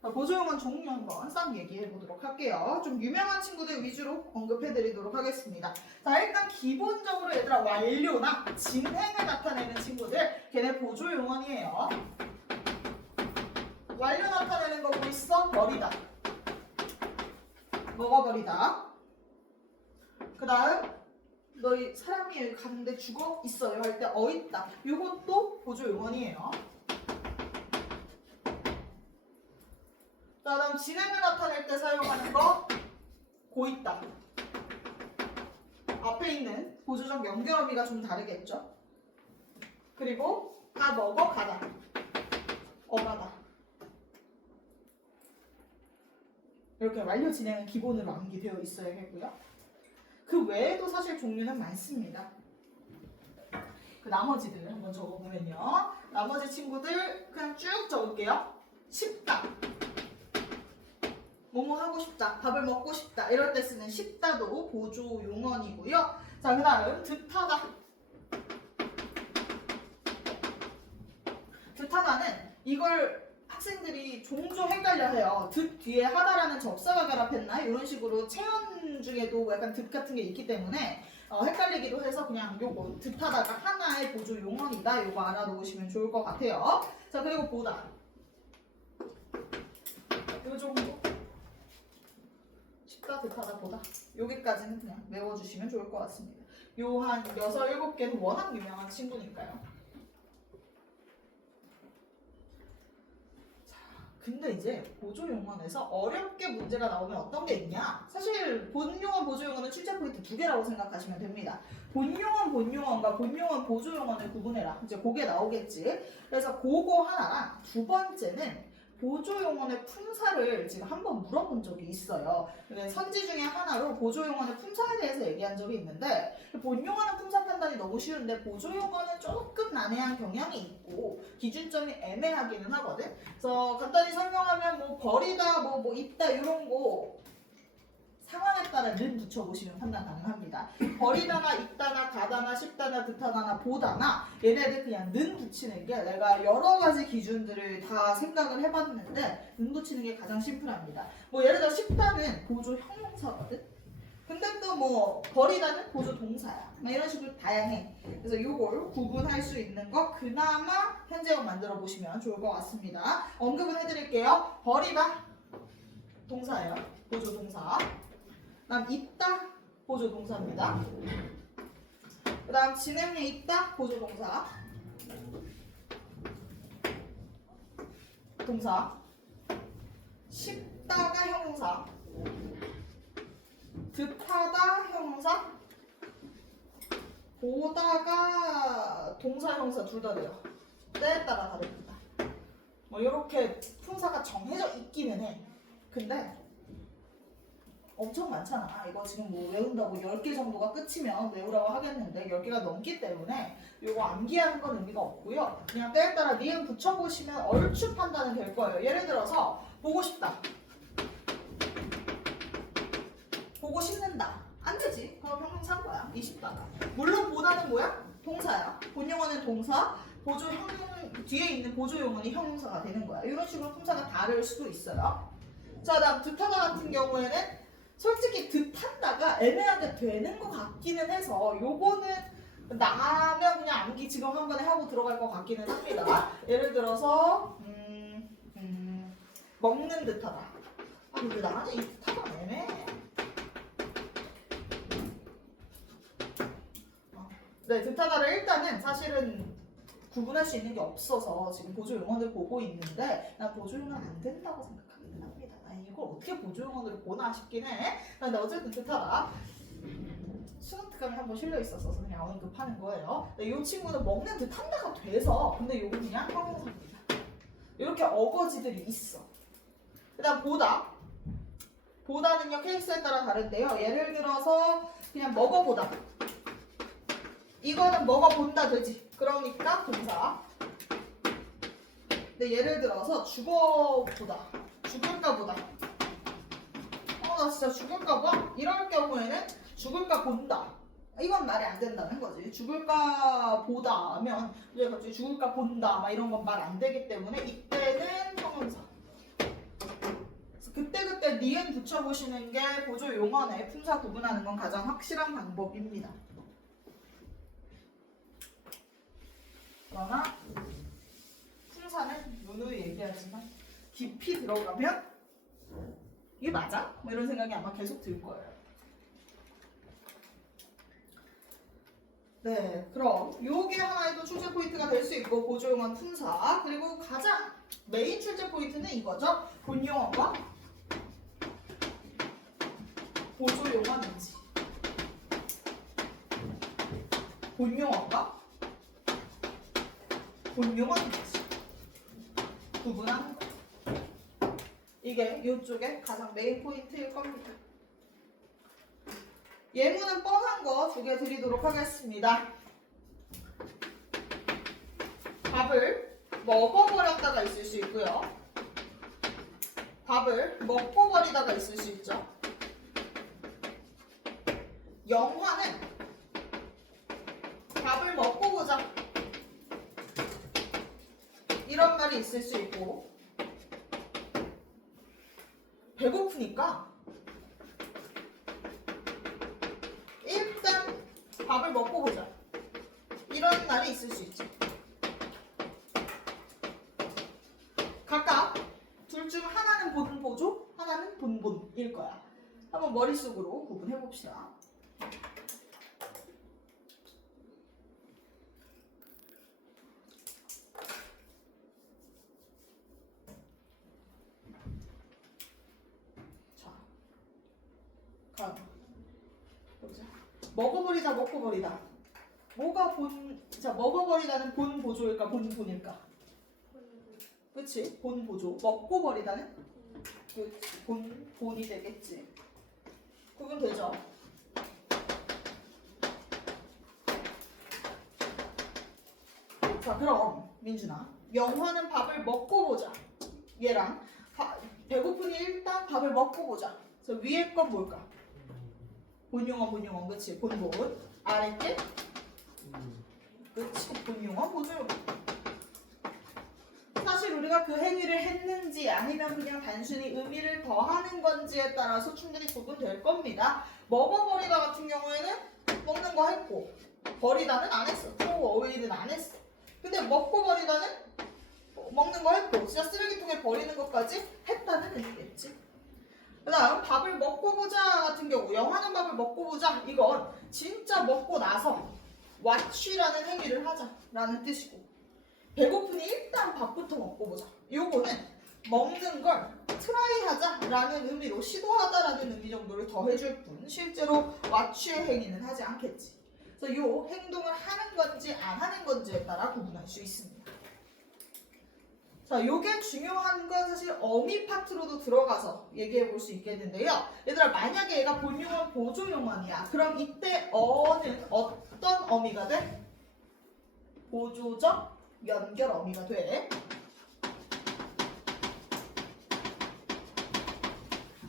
보조용어 종류 한번 싹 얘기해 보도록 할게요. 좀 유명한 친구들 위주로 언급해 드리도록 하겠습니다. 자, 일단 기본적으로 얘들아 완료나 진행을 나타내는 친구들 걔네 보조용어이에요. 완료 나타내는 거 뭐 있어? 버리다. 먹어버리다. 그 다음 너희 사람이 여기 갔는데 죽어 있어요 할 때 어있다. 이것도 보조용어이에요. 그 다음 진행을 나타낼 때 사용하는 거 고있다. 앞에 있는 보조적 연결어미가 좀 다르겠죠. 그리고 다 먹어 가다. 어가다. 이렇게 완료 진행은 기본으로 암기되어 있어야겠고요. 그 외에도 사실 종류는 많습니다. 그 나머지들 한번 적어보면요. 나머지 친구들 그냥 쭉 적을게요. 쉽다. 뭐뭐 하고 싶다. 밥을 먹고 싶다. 이럴 때 쓰는 쉽다도 보조 용언이고요. 자, 그 다음 듯하다. 듯하다는 이걸 학생들이 종종 헷갈려해요. 듯 뒤에 하다라는 접사가 결합했나? 이런 식으로 체언 중에도 약간 듯 같은 게 있기 때문에 헷갈리기도 해서 그냥 요거 듯하다가 하나의 보조 용언이다. 요거 알아놓으시면 좋을 것 같아요. 자, 그리고 보다. 요 정도. 쉽다, 듯하다, 보다. 여기까지는 그냥 외워주시면 좋을 것 같습니다. 요 한 6, 7개는 워낙 유명한 친구니까요. 근데 이제 보조용언에서 어렵게 문제가 나오면 어떤 게 있냐? 사실 본용언, 보조용언은 출제 포인트 2개라고 생각하시면 됩니다. 본용언, 본용언과 본용언, 보조용언을 구분해라. 이제 그게 나오겠지. 그래서 그거 하나랑 두 번째는 보조용언의 품사를 지금 한번 물어본 적이 있어요. 선지 중에 하나로 보조용언의 품사에 대해서 얘기한 적이 있는데 본용언은 품사 판단이 너무 쉬운데 보조용언은 조금 난해한 경향이 있고 기준점이 애매하기는 하거든. 그래서 간단히 설명하면 뭐 버리다, 뭐 있다 이런 거 상황에 따라 는 붙여보시면 판단 가능합니다. 버리다나 있다나 가다나 쉽다나 듯하다나 보다나 얘네들 그냥 는 붙이는 게 내가 여러 가지 기준들을 다 생각을 해봤는데 는 붙이는 게 가장 심플합니다. 뭐 예를 들어 쉽다는 보조 형용사거든. 근데 또 뭐 버리다는 보조 동사야. 막 이런 식으로 다양해. 그래서 이걸 구분할 수 있는 거 그나마 현재형 만들어 보시면 좋을 것 같습니다. 언급은 해드릴게요. 버리다 동사예요. 보조 동사. 그다음 있다 보조 동사입니다. 그다음 진행에 있다 보조 동사. 동사. 쉽다가 형용사. 듯하다 형용사. 보다가 동사 형용사 둘 다 돼요. 때에 따라 다릅니다. 뭐 이렇게 품사가 정해져 있기는 해. 근데 엄청 많잖아. 이거 지금 뭐 외운다고 10개 정도가 끝이면 외우라고 하겠는데 10개가 넘기 때문에 이거 암기하는 건 의미가 없고요. 그냥 때에 따라 니은 붙여보시면 얼추 판단은 될 거예요. 예를 들어서 보고 싶다. 보고 싶는다. 안 되지. 그럼 형용사인 거야. 이 싶다가. 물론 보다는 뭐야? 동사야. 본용어는 동사, 보조 형용 뒤에 있는 보조용어는 형용사가 되는 거야. 이런 식으로 품사가 다를 수도 있어요. 자, 다음 듯하다 같은 경우에는 솔직히 듯한다가 애매하게 되는 것 같기는 해서 요거는 나면 그냥 암기 지금 한 번에 하고 들어갈 것 같기는 합니다. 예를 들어서 먹는 듯하다. 아 근데 나는 이 듯하다 애매해. 네, 듯하다를 일단은 사실은 구분할 수 있는 게 없어서 지금 보조 용언을 보고 있는데 난 보조 용언 안 된다고 생각하기는 합니다. 나 이걸 어떻게 보조 용언으로 보나 싶긴 해. 근데 어쨌든 듯하다. 수능 특강에 한번 실려 있었어서 그냥 언급하는 거예요. 근데 이 친구는 먹는 듯한다가 돼서 근데 요건 그냥 형용사입니다. 이렇게 어거지들이 있어. 그다음 보다. 보다는요 케이스에 따라 다른데요. 예를 들어서 그냥 먹어보다. 이거는 먹어본다 되지. 그러니까 동사. 근데 예를 들어서 죽어보다. 죽을까 보다. 나 진짜 죽을까 봐? 이럴 경우에는 죽을까 본다. 이건 말이 안 된다는 거지. 죽을까 보다 하면 이제 갑자기 죽을까 본다 막 이런 건 말 안 되기 때문에 이때는 형용사. 그때그때 니은 붙여보시는 게 보조 용언의 품사 구분하는 건 가장 확실한 방법입니다. 그러나 품사는 누누이 얘기하지만 깊이 들어가면 이게 맞아? 뭐 이런 생각이 아마 계속 들 거예요. 네, 그럼 요게 하나의 또 출제 포인트가 될 수 있고 보조용언 품사 그리고 가장 메인 출제 포인트는 이거죠. 본용언과 보조용언 인지. 본용언과 본용언 인지 구분하는 거. 이게 이쪽에 가장 메인 포인트일 겁니다. 예문은 뻔한 거 두 개 드리도록 하겠습니다. 밥을 먹어버렸다가 있을 수 있고요. 밥을 먹고 버리다가 있을 수 있죠. 영화는 밥을 먹고 보자. 이런 말이 있을 수 있고 배고프니까 일단 밥을 먹고 보자. 이런 말이 있을 수 있지. 각각 둘 중 하나는 본보조, 하나는 본본일 거야. 한번 머릿속으로 구분해 봅시다. 자, 보자. 먹어버리다, 먹고 버리다. 뭐가 자, 먹어버리다는 본 보조일까, 본 본일까? 그치? 본 보조. 먹고 버리다는? 그치. 본이 되겠지. 구분 되죠? 자, 그럼 민준아, 영화는 밥을 먹고 보자. 얘랑 배고프니 일단 밥을 먹고 보자. 그래서 위에 건 뭘까? 본용어, 그치? 본본. 아래 게? 그치? 본용어, 본용어. 사실 우리가 그 행위를 했는지 아니면 그냥 단순히 의미를 더하는 건지에 따라서 충분히 구분될 겁니다. 먹어버리다 같은 경우에는 먹는 거 했고 버리다는 안 했어. throw away는 안 했어. 근데 먹고 버리다는 먹는 거 했고 진짜 쓰레기통에 버리는 것까지 했다는 의미겠지. 그 다음 밥을 먹고 보자 같은 경우 영화는 밥을 먹고 보자 이건 진짜 먹고 나서 watch라는 행위를 하자라는 뜻이고 배고프니 일단 밥부터 먹고 보자 요거는 먹는 걸 트라이 하자라는 의미로 시도하다라는 의미 정도를 더해줄 뿐 실제로 watch의 행위는 하지 않겠지. 그래서 요 행동을 하는 건지 안 하는 건지에 따라 구분할 수 있습니다. 자, 요게 중요한 건 사실 어미 파트로도 들어가서 얘기해 볼 수 있겠는데요. 얘들아, 만약에 얘가 본용어 보조용어이야. 그럼 이때 어는 어떤 어미가 돼? 보조적 연결 어미가 돼.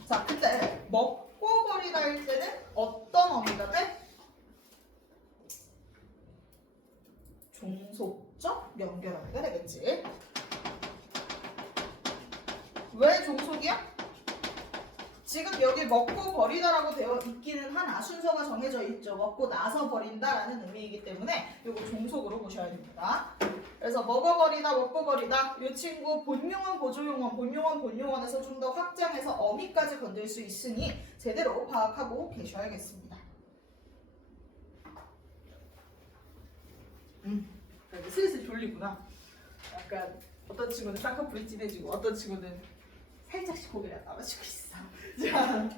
자, 근데 먹고 버리다일 때는 어떤 어미가 돼? 종속적 연결 어미가 되겠지. 왜 종속이야? 지금 여기 먹고 버리다라고 되어 있기는 하나 순서가 정해져 있죠. 먹고 나서 버린다라는 의미이기 때문에 이거 종속으로 보셔야 됩니다. 그래서 먹어버리다, 먹고 버리다. 이 친구 본용어, 보조용어, 본용어, 본용어에서 좀 더 확장해서 어미까지 건들 수 있으니 제대로 파악하고 계셔야겠습니다. 이제 슬슬 졸리구나. 약간 어떤 친구는 쌍꺼풀이 진해지고 어떤 친구는 살짝씩 고개를 떨어지고 있어. 자,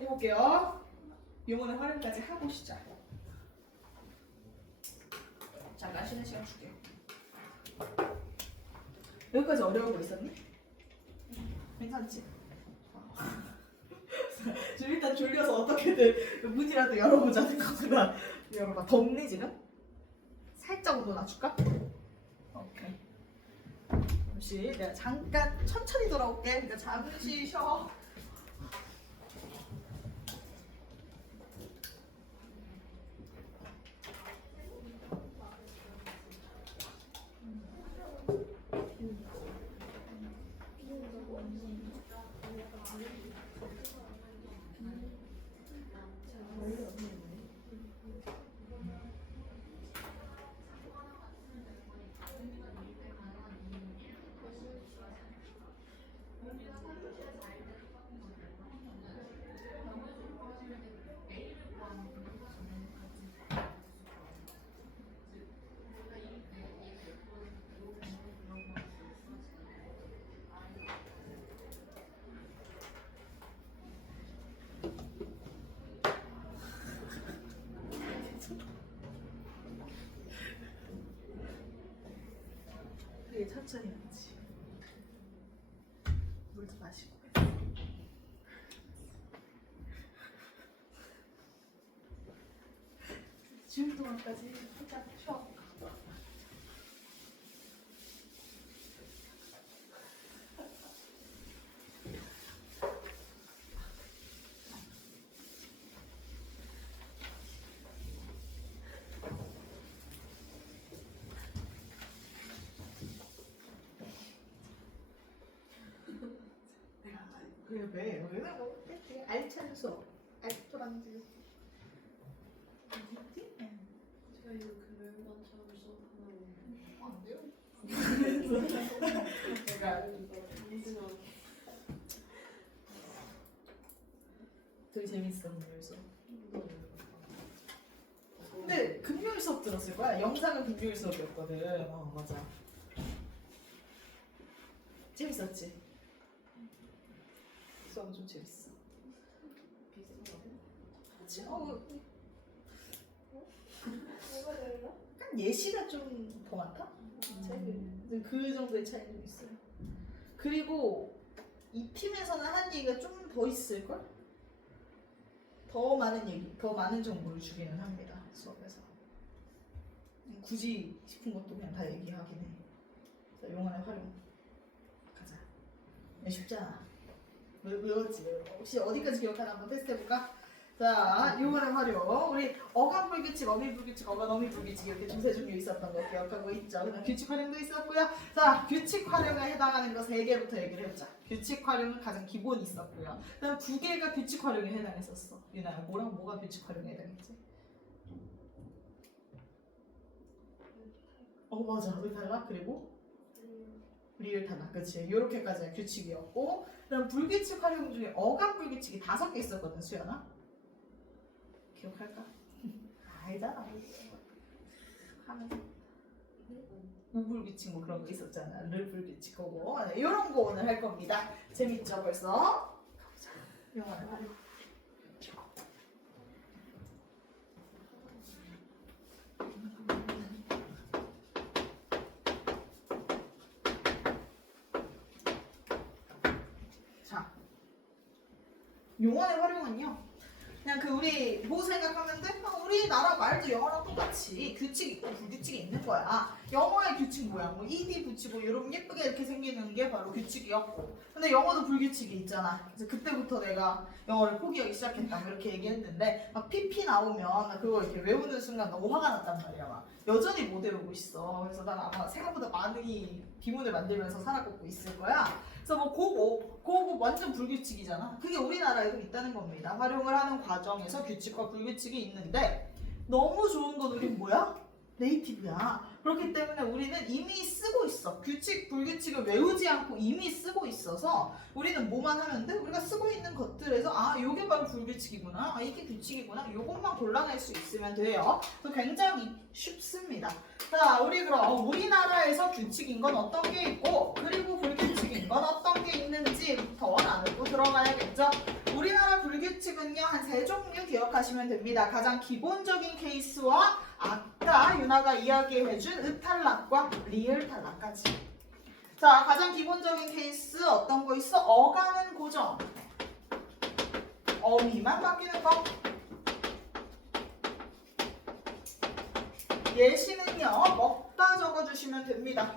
해볼게요. 용어의 활용까지 하고 시작. 잠깐 쉬는 시간 줄게요. 여기까지 어려워 보였었니? 괜찮지? 지금 일단 졸려서 어떻게든 문이라도 열어보자는 거구나. 열어봐. 덥니 지금? 살짝 온도 낮출까? 오케이. 잠시 내가 잠깐 천천히 돌아올게. 그러니까 잠시 쉬어. 되게 천천히 하지. 물도 마시고. 지금 동안까지 살짝 쉬어. 왜 뭐, 되게 알찬 수업, 알토란지. 저희 금요일만 처음 수업하는 안 돼요? 제가 되게 재밌어 금요일 수업. 근데 금요일 수업 들었을 거야. 영상은 금요일 수업이었거든. 맞아. 재밌었지? 수업은 좀 재밌어. 그치? 약간 예시가 좀 더 많다? 그 정도의 차이는 좀 있어요. 그리고 이 팀에서는 한 얘기가 좀 더 있을걸? 더 많은 얘기, 더 많은 정보를 주기는 합니다. 수업에서. 굳이 싶은 것도 그냥 다 얘기하긴 해. 자, 용어의 활용. 가자. 쉽잖아. 외웠지? 혹시 어디까지 기억하나 한번 테스트 해볼까? 자, 용어의 활용. 우리 어감 불규칙, 어미 불규칙, 어감 어미 불규칙 이렇게 두세 종류 있었던 거 기억하고 있죠? 그다음 규칙 활용도 있었고요. 자, 규칙 활용에 해당하는 거 3개부터 얘기를 해보자. 규칙 활용은 가장 기본이 있었고요. 그다음 2개가 규칙 활용에 해당했었어. 유나야, 뭐랑 뭐가 규칙 활용에 해당했지? 맞아. 왜 달라? 그리고 리을 단어, 그치? 이렇게까지가 규칙이었고, 그다음 불규칙 활용 중에 어감 불규칙이 5개 있었거든, 수연아. 기억할까? 알잖아. 하면서 우불규칙 뭐 그런 거 있었잖아. 르불규칙 그거. 이런 거 오늘 할 겁니다. 재밌죠, 벌써? 가보자. 영어를 활용. 용어의 활용은요. 그냥 우리 뭐 생각하면 돼? 우리나라 말도 영어랑 똑같이 규칙이 있고 불규칙이 있는 거야. 영어의 규칙 뭐야? 뭐 ed 붙이고 이런 예쁘게 이렇게 생기는 게 바로 규칙이었고. 근데 영어도 불규칙이 있잖아. 그래서 그때부터 내가 영어를 포기하기 시작했다. 뭐 이렇게 얘기했는데 막 pp 나오면 그거 이렇게 외우는 순간 너무 화가 났단 말이야. 막 여전히 못 외우고 있어. 그래서 난 아마 생각보다 많이 비문을 만들면서 살아가고 있을 거야. 그래서 뭐 그거 완전 불규칙이잖아. 그게 우리나라에도 있다는 겁니다. 활용을 하는 과정에서 규칙과 불규칙이 있는데 너무 좋은 건 우린 뭐야? 네이티브야. 그렇기 때문에 우리는 이미 쓰고 있어. 규칙, 불규칙을 외우지 않고 이미 쓰고 있어서 우리는 뭐만 하면 돼? 우리가 쓰고 있는 것들에서 아, 요게 바로 불규칙이구나. 아, 이게 규칙이구나. 요것만 골라낼 수 있으면 돼요. 그래서 굉장히 쉽습니다. 자, 우리 그럼 우리나라에서 규칙인 건 어떤 게 있고 그리고 불규칙인 건 어떤 게 있는지부터 나누고 들어가야겠죠. 우리나라 불규칙은요, 한 3종류 기억하시면 됩니다. 가장 기본적인 케이스와 아까 유나가 이야기해준 의탈락과 리을 탈락까지. 자, 가장 기본적인 케이스 어떤 거 있어? 어가는 고정. 어미만 바뀌는 거. 예시는요, 먹다 적어주시면 됩니다.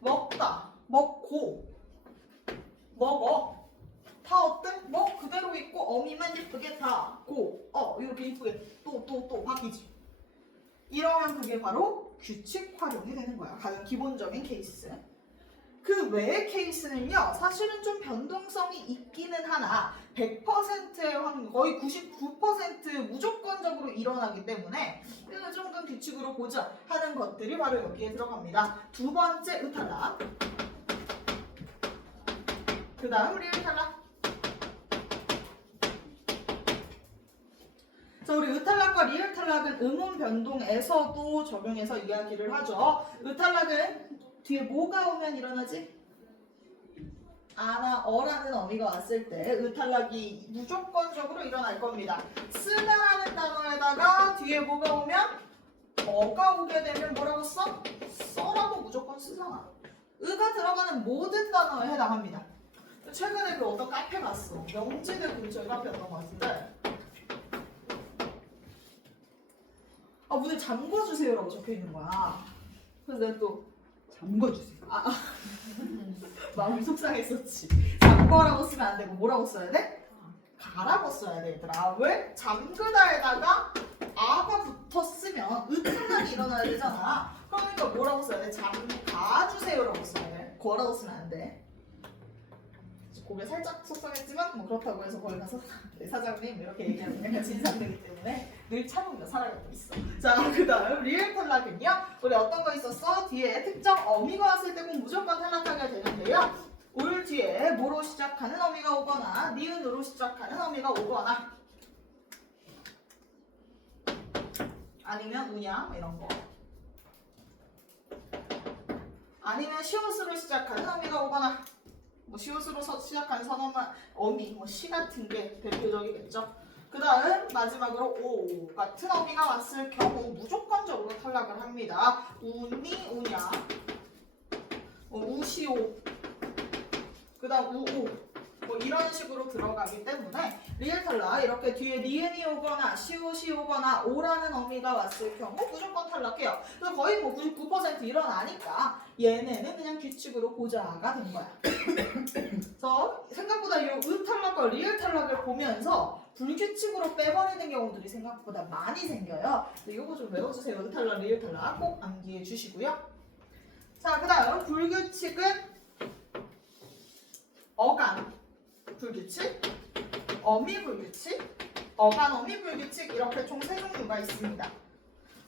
먹다, 먹고, 먹어. 다 어때? 뭐 그대로 있고 어미만 예쁘게 다 고, 이렇게 예쁘게 또 바뀌지. 이러면 그게 바로 규칙 활용이 되는 거야. 가장 기본적인 케이스. 그 외의 케이스는요, 사실은 좀 변동성이 있기는 하나 100%의 확률, 거의 99% 무조건적으로 일어나기 때문에 이 정도는 규칙으로 보자 하는 것들이 바로 여기에 들어갑니다. 두 번째 의탈락, 그 다음 리을 탈락. 자, 우리 의탈락과 리을 탈락은 음운 변동에서도 적용해서 이야기를 하죠. 의탈락은 뒤에 뭐가 오면 일어나지? 아나 어라는 어미가 왔을 때 의탈락이 무조건적으로 일어날 겁니다. 쓰다라는 단어에다가 뒤에 뭐가 오면 어가 오게 되면 뭐라고 써? 써라고 무조건 쓰잖아. 의가 들어가는 모든 단어에 해당합니다. 최근에 그 어떤 카페 갔어. 명지대 근처에 카페였던 것 같은데 문을 잠궈주세요라고 적혀있는 거야. 그래서 내가 또 잠궈주세요. 마음이 속상했었지. 잠궈라고 쓰면 안 되고 뭐라고 써야 돼? 가라고 써야 돼, 얘들아. 왜? 잠그다에다가 아가 붙었으면 의탈락이 일어나야 되잖아. 그러니까 뭐라고 써야 돼? 잠가주세요라고 써야 돼. 거라고 쓰면 안 돼. 고개 살짝 속상했지만 뭐 그렇다고 해서 거기 가서 네, 사장님 이렇게 얘기하면 약간 진상되기 때문에 늘 참으며 살아가고 있어. 자, 그 다음 리을 탈락은요, 우리 어떤 거 있었어? 뒤에 특정 어미가 왔을 때 꼭 무조건 탈락하게 되는데요, 올 뒤에 뭐로 시작하는 어미가 오거나 니은으로 시작하는 어미가 오거나 아니면 우냐 이런 거, 아니면 시옷으로 시작하는 어미가 오거나 뭐 시옷으로 시작하는 선어만 어미, 뭐 시 같은 게 대표적이겠죠. 그 다음 마지막으로 오 같은 어미가 왔을 경우 무조건적으로 탈락을 합니다. 우니, 우냐, 우시오, 그 다음 우오, 뭐 이런 식으로 들어가기 때문에 리을 탈락, 이렇게 뒤에 니은이 오거나 시옷이 오거나 오라는 어미가 왔을 경우 무조건 탈락해요. 그래서 거의 뭐 99% 일어나니까 얘네는 그냥 규칙으로 보자가 된 거야. 그래서 생각보다 이 의탈락과 리을 탈락을 보면서 불규칙으로 빼버리는 경우들이 생각보다 많이 생겨요. 이거 좀 외워주세요. 의탈락, 리을 탈락 꼭 암기해 주시고요. 자, 그 다음 불규칙은 어간 불규칙, 어미 불규칙, 어간 어미 불규칙, 이렇게 총 3종류가 있습니다.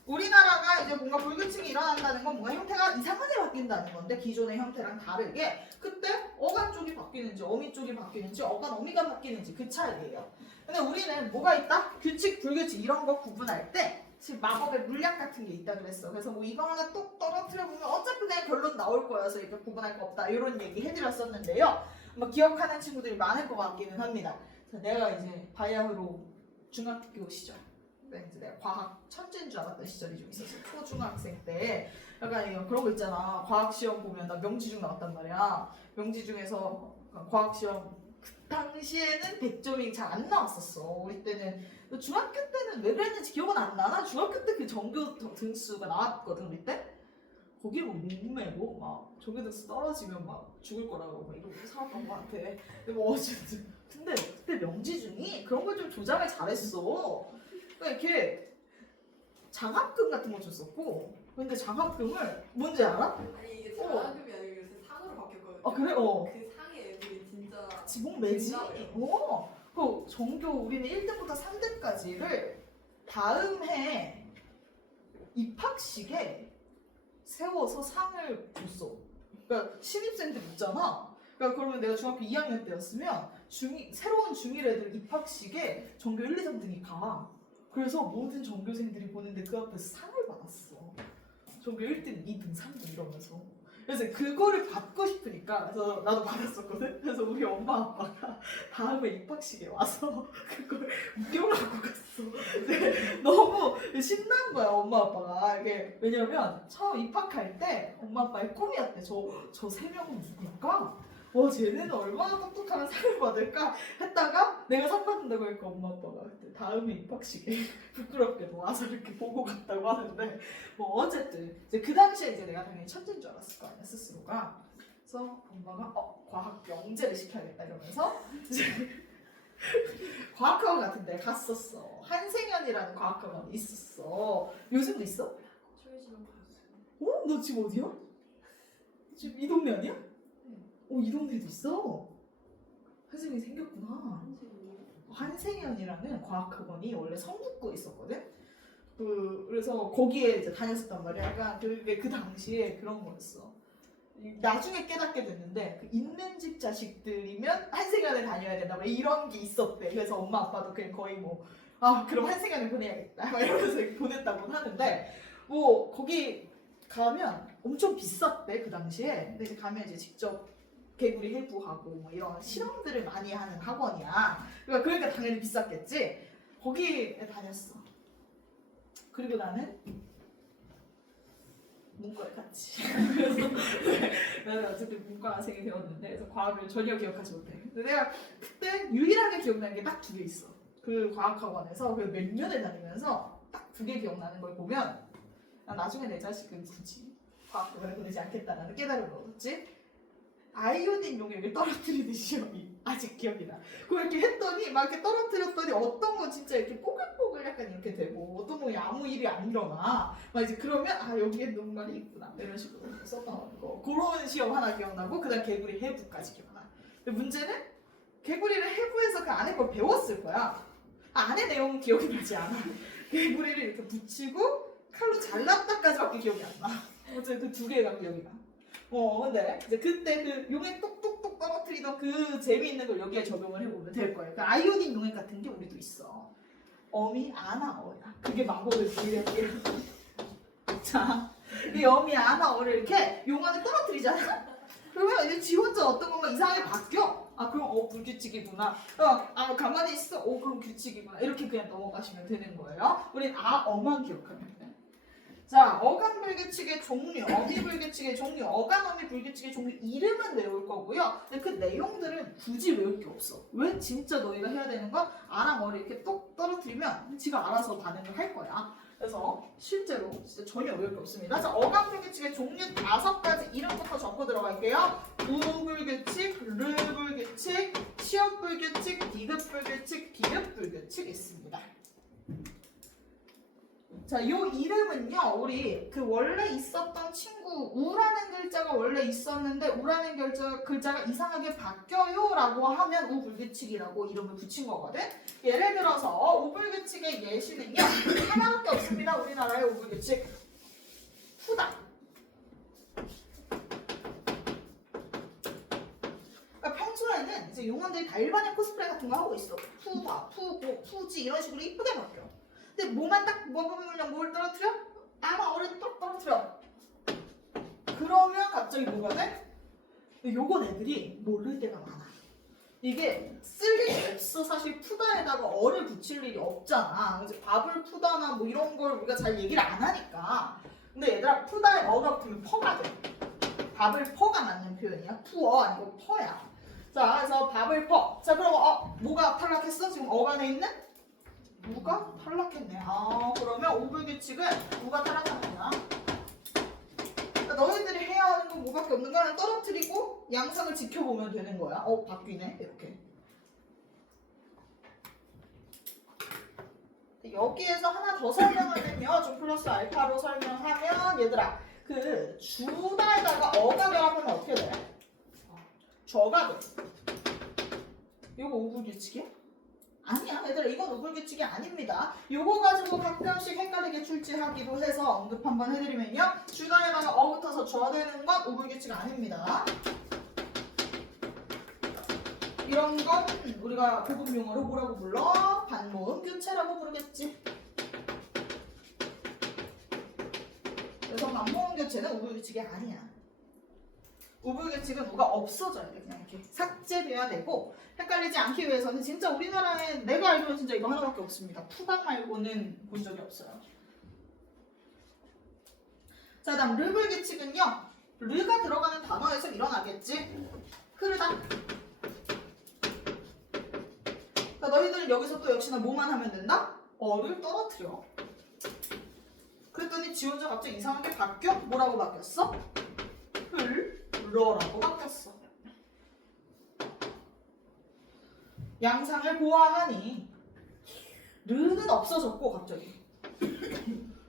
우리나라가 이제 뭔가 불규칙이 일어난다는 건 뭔가 형태가 이상하게 바뀐다는 건데, 기존의 형태랑 다르게 그때 어간 쪽이 바뀌는지 어미 쪽이 바뀌는지 어간 어미가 바뀌는지 그 차이예요. 근데 우리는 뭐가 있다? 규칙, 불규칙 이런 거 구분할 때 마법의 물약 같은 게 있다 그랬어. 그래서 뭐 이거 하나 똑 떨어뜨려 보면 어차피 그냥 결론 나올 거여서 이렇게 구분할 거 없다 이런 얘기 해드렸었는데요. 뭐 기억하는 친구들이 많을 것 같기는 합니다. 그래서 내가 이제 바야흐로 중학교 시절, 이제 내가 과학 천재인 줄 알았던 시절이 좀 있었어. 초중학생 때 약간 그런 거 있잖아. 과학 시험 보면 나 명지중 나왔단 말이야. 명지중에서 과학 시험 그 당시에는 100점이 잘 안 나왔었어. 우리 때는 중학교 때는 왜 그랬는지 기억은 안 나나? 중학교 때 그 전교 등수가 나왔거든 우리 때. 거기에 뭐 목매고 막 전교 등수 떨어지면 막 죽을 거라고 막 이러고 살았던 것 같아. 근데 뭐 어쨌든 근데 그때 명지중이 그런 걸 좀 조작을 잘했어. 그러니까 이렇게 장학금 같은 거 줬었고, 근데 장학금을 뭔지 알아? 아니 이게 장학금이 아니고 요새 사고 아 그래? 어. 그 상의 애들이 진짜 지목 매지. 진짜예요. 그 전교 우리는 1등부터 3등까지를 다음 해 입학식에 세워서 상을 줬어. 그러니까 신입생들 있잖아. 그러니까 그러면 내가 중학교 2학년 때였으면 새로운 중1 애들 입학식에 전교 1, 2, 3등이 가. 그래서 모든 전교생들이 보는데 그 앞에서 상을 받았어. 전교 1등, 2등, 3등 이러면서. 그래서 그거를 받고 싶으니까 그래서 나도 받았었거든. 그래서 우리 엄마 아빠가 다음에 입학식에 와서 그걸 구경하고 갔어. 근데 너무 신난 거야 엄마 아빠가. 이게 왜냐면 처음 입학할 때 엄마 아빠의 꿈이었대. 저 세 명은 누굴까? 쟤네는 얼마나 똑똑하면 상을 받을까 했다가 내가 상 받는다고 하니까 엄마 아빠가 그때 다음에 입학식에 부끄럽게도 와서 이렇게 보고 갔다고 하는데 뭐 어쨌든 이제 그 당시에 이제 내가 당연히 천재인 줄 알았을 거 아니야 스스로가. 그래서 엄마가 과학 영재를 시켜야겠다 이러면서 이제 과학학원 같은 데 갔었어. 한생연이라는 과학학원이 있었어. 요즘도 있어? 저희 집은 봤어요. 너 지금 어디야? 지금 이 동네 아니야? 이 동네도 있어? 한생이 생겼구나. 한생연이라는 과학학원이 원래 성북구에 있었거든? 그래서 거기에 이제 다녔었단 말이야. 약간 그게 그 당시에 그런 거였어. 나중에 깨닫게 됐는데 그 있는 집 자식들이면 한생연에 다녀야 된다 막 이런 게 있었대. 그래서 엄마 아빠도 그냥 거의 그럼 한생연에 보내야겠다 막 이러면서 보냈다고 하는데 거기 가면 엄청 비쌌대 그 당시에. 근데 이제 가면 이제 직접 개구리 해부하고 이런 실험들을 많이 하는 학원이야. 그러니까 당연히 비쌌겠지. 거기에 다녔어. 그리고 나는 문과에 갔지. 그래서 나는 어쨌든 문과생이 되었는데 그래서 과학을 전혀 기억하지 못해. 근데 내가 그때 유일하게 기억나는 게 딱 2개 있어. 그 과학학원에서 몇 년을 다니면서 딱 2개 기억나는 걸 보면 난 나중에 내 자식은 굳이 과학학원에 보내지 않겠다라는 깨달음을 얻었지. 아이오딘 용액을 떨어뜨리는 시험이 아직 기억이 나. 그걸 이렇게 했더니 막 이렇게 떨어뜨렸더니 어떤 건 진짜 이렇게 뽀글뽀글 약간 이렇게 되고 어떤 건 아무 일이 안 일어나. 막 이제 그러면 여기에 녹말이 있구나 이런 식으로 썼던 거. 그런 시험 하나 기억나고 그다음 개구리 해부까지 기억나. 근데 문제는 개구리를 해부해서 그 안에 걸 배웠을 거야. 안에 내용은 기억이 나지 않아. 개구리를 이렇게 붙이고 칼로 잘랐다까지밖에 기억이 안 나. 어쨌든 그 2개가 기억이 나. 근데 이제 그때 그 용액 똑똑똑 떨어뜨리던 그 재미있는 걸 여기에 적용을 해보면 될 거예요. 그러니까 아이오딘 용액 같은 게 우리도 있어. 어미 아나어야. 그게 마법을 부리할게요. 자, 이 어미 아나어를 이렇게 용 안에 떨어뜨리잖아. 그러면 이제 지 혼자 어떤 건가 이상하게 바뀌어. 그럼 불규칙이구나. 가만히 있어. 그럼 규칙이구나. 이렇게 그냥 넘어가시면 되는 거예요. 우린 어만 기억하면 돼. 자, 어간 불규칙의 종류, 어미 불규칙의 종류, 어간 어미 불규칙의 종류 이름은 외울 거고요. 근데 그 내용들은 굳이 외울 게 없어. 왜? 진짜 너희가 해야 되는 건 아랑 어를 이렇게 똑 떨어뜨리면 지가 알아서 반응을 할 거야. 그래서 실제로 진짜 전혀 외울 게 없습니다. 자, 어간 불규칙의 종류 5가지 이름부터 적고 들어갈게요. 우 불규칙, 르 불규칙, 시옷 불규칙, 디귿 불규칙, 비읍 불규칙 있습니다. 자, 요 이름은요, 우리 그 원래 있었던 친구 우라는 글자가 원래 있었는데 우라는 글자가 이상하게 바뀌어요 라고 하면 우불규칙이라고 이름을 붙인 거거든. 예를 들어서 우불규칙의 예시는요 하나밖에 없습니다. 우리나라의 우불규칙 푸다. 그러니까 평소에는 이제 용어들이 다 일반인 코스프레 같은 거 하고 있어. 푸다, 푸고, 푸지 이런 식으로 이쁘게 바뀌어. 근데 뭐만 딱 뭘 떨어뜨려? 어를 딱 떨어뜨려. 그러면 갑자기 뭐가 돼? 요건 애들이 모를 때가 많아. 이게 쓸 일이 없어. 사실 푸다에다가 어를 붙일 일이 없잖아. 이제 밥을 푸다나 뭐 이런 걸 우리가 잘 얘기를 안 하니까. 근데 얘들아 푸다에 어가 붙으면 퍼가 돼. 밥을 퍼가 맞는 표현이야. 푸어 아니고 퍼야. 자, 그래서 밥을 퍼. 자, 그럼 뭐가 탈락했어? 지금 어간에 있는? 무가 탈락했네. 그러면 오불규칙은 무가 탈락합니다. 그러니까 너희들이 해야 하는 건 뭐밖에 없는 거야. 떨어뜨리고 양상을 지켜보면 되는 거야. 바뀌네. 이렇게. 여기에서 하나 더 설명하면요. 좀 플러스 알파로 설명하면 얘들아 그 주다에다가 어가 결합하면 어떻게 돼? 저가 돼. 이거 우불규칙이야? 아니야 얘들아 이건 우불규칙이 아닙니다. 요거 가지고 가끔씩 헷갈리게 출제하기도 해서 언급 한번 해드리면요. 중간에다가 어붙어서 줘되는 건 우불규칙 아닙니다. 이런 건 우리가 고급 용어로 뭐라고 불러? 반모음 교체라고 부르겠지. 그래서 반모음 교체는 우불규칙이 아니야. 우불규칙은 뭐가 없어져야 돼. 그냥 이렇게 삭제돼야 되고 헷갈리지 않기 위해서는 진짜 우리나라에 내가 알기로는 진짜 이거 하나밖에 없습니다. 푸당 말고는 본 적이 없어요. 자 다음 르불규칙은요. 르가 들어가는 단어에서 일어나겠지. 흐르다. 자, 너희들은 여기서 또 역시나 뭐만 하면 된다? 어를 떨어뜨려. 그랬더니 지 혼자 갑자기 이상하게 바뀌어? 뭐라고 바뀌었어? 러라고 바뀌었어. 양상을 보아하니 르는 없어졌고 갑자기.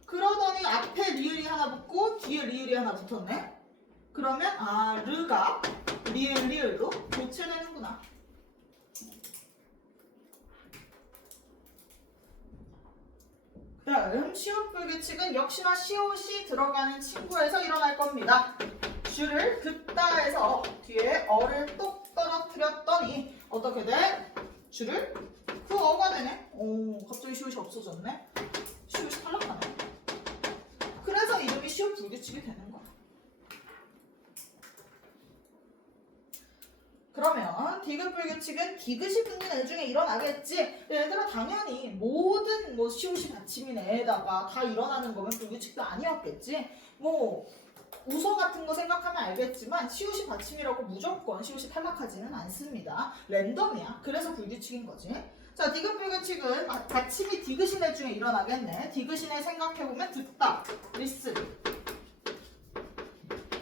그러더니 앞에 리을이 하나 붙고 뒤에 리을이 하나 붙었네. 그러면 르가 리을로 교체되는구나. 다음 시옷불규칙은 역시나 시옷이 들어가는 친구에서 일어날 겁니다. 줄을 긋다해서 뒤에 어를 똑 떨어뜨렸더니 어떻게 돼? 줄을 그 어가 되네. 오 갑자기 시옷이 없어졌네. 시옷이 탈락하네. 그래서 이름이 시옷불규칙이 되는 거야. 그러면 디귿불규칙은 디귿이 붙는 애 중에 일어나겠지. 얘들아 당연히 모든 뭐 시옷이 받침인 애에다가 다 일어나는 거면 불규칙도 아니었겠지. 뭐 우서 같은 거 생각하면 알겠지만 시옷이 받침이라고 무조건 시옷이 탈락하지는 않습니다. 랜덤이야. 그래서 불규칙인 거지. 자 디귿불규칙은 받침이 디귿인 애 중에 일어나겠네. 디귿인 애 생각해보면 듣다, 리슨.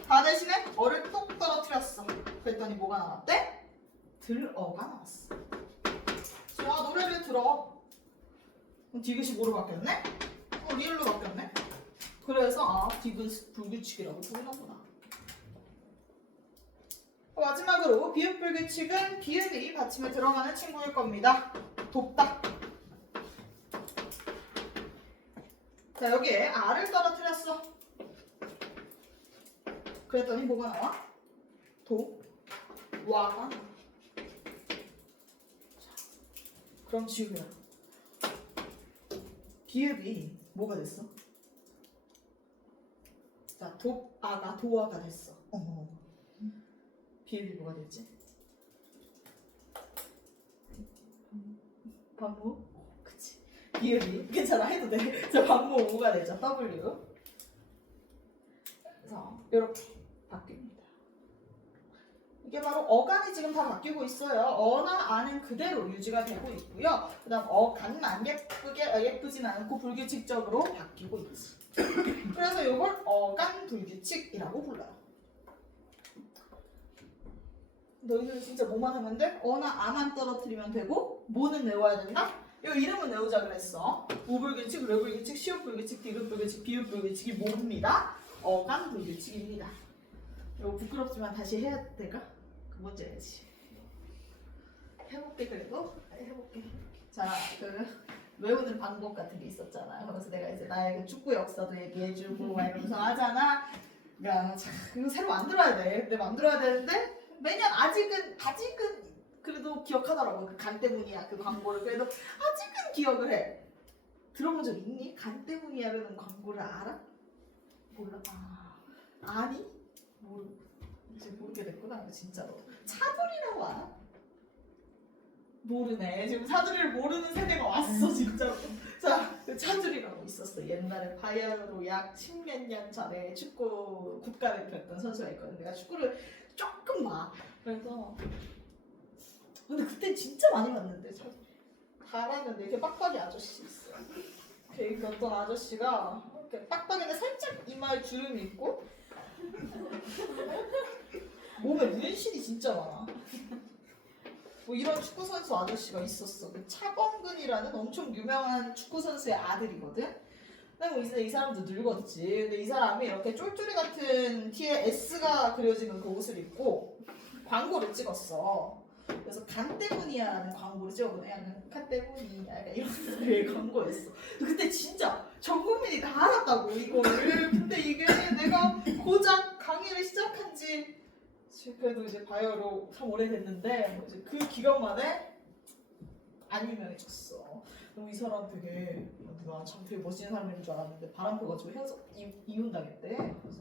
다 대신에 어를 똑 떨어뜨렸어. 그랬더니 뭐가 나왔대? 들어가 나왔어. 자 노래를 들어. 그럼 디귿이 뭐로 바뀌었네? 리을로 바뀌었네. 그래서 디귿 불규칙이라고 부르는구나. 마지막으로 비읍불규칙은 비읍이 받침에 들어가는 친구일 겁니다. 돕다. 자 여기에 아를 떨어뜨렸어. 그랬더니 뭐가 나와? 와가 나와. 그럼 지우야. 비읍이 뭐가 됐어? 자, 돕아가 도아가 됐어. 비읍이 뭐가 됐지? 반모? 그치. 비읍이 괜찮아 해도 돼. 자, 반모가 되죠. W. 그래서 이렇게 바뀝니다. 이게 바로 어간이 지금 다 바뀌고 있어요. 어나 아는 그대로 유지가 되고 있고요. 그 다음 어간만 예쁘진 않고 불규칙적으로 바뀌고 있지. 그래서 이걸 어간 불규칙이라고 불러요. 너희들은 진짜 뭐만 하면 돼? 어나 아만 떨어뜨리면 되고 뭐는 외워야 된다? 이 이름은 외우자 그랬어. 우불규칙, 르불규칙, 시옷불규칙, 디귿불규칙, 비읍불규칙이 뭡니다? 어간 불규칙입니다. 이거 부끄럽지만 다시 해야 될까? 그 뭔지 알지? 해볼게 그래도 해볼게. 자, 그 외우는 방법 같은 게 있었잖아. 그래서 내가 이제 나의 그 축구 역사도 얘기해주고 막 이러면서 하잖아. 그러니까 자, 이거 새로 만들어야 돼. 근데 만들어야 되는데 매년 아직은 그래도 기억하더라고. 그 간 때문이야 그 광고를. 그래도 아직은 기억을 해. 들어본 적 있니? 간 때문이야라는 광고를 알아? 몰라. 아니? 이제 모르게 됐구나. 진짜로. 차돌이라고 알아? 모르네. 지금 차돌이를 모르는 세대가 왔어 진짜로. 자, 그 차돌이라고 있었어. 옛날에 바이아로 약 10몇 년 전에 축구 국가대표였던 선수가 있거든. 내가 축구를 조금 봐. 그래서 근데 그때 진짜 많이 봤는데 차돌이. 잘하는데 이렇게 빡빡이 아저씨 있어. 그 어떤 아저씨가 이렇게 빡빡이는 살짝 이마에 주름이 있고 몸에 문신이 진짜 많아. 뭐 이런 축구 선수 아저씨가 있었어. 그 차범근이라는 엄청 유명한 축구 선수의 아들이거든. 근데 뭐 이제 이 사람도 늙었지. 근데 이 사람이 이렇게 쫄쫄이 같은 티에 S가 그려지는 그 옷을 입고 광고를 찍었어. 그래서 간 때문이야라는 광고를 찍었거든. 약간 간 때문이야 약간 이런 류의 광고였어. 그때 진짜 전 국민이 다 알았다고 이거를. 근데 이게 내가 고작 강의를 시작한지 그래도 이제 바이오로 참 오래됐는데 이제 그 기간 만에 안 유명해졌어. 너무 이 사람 되게 나 참 되게 멋진 사람인 줄 알았는데 바람 펴가지고 헤어져 이혼 당했대. 그래서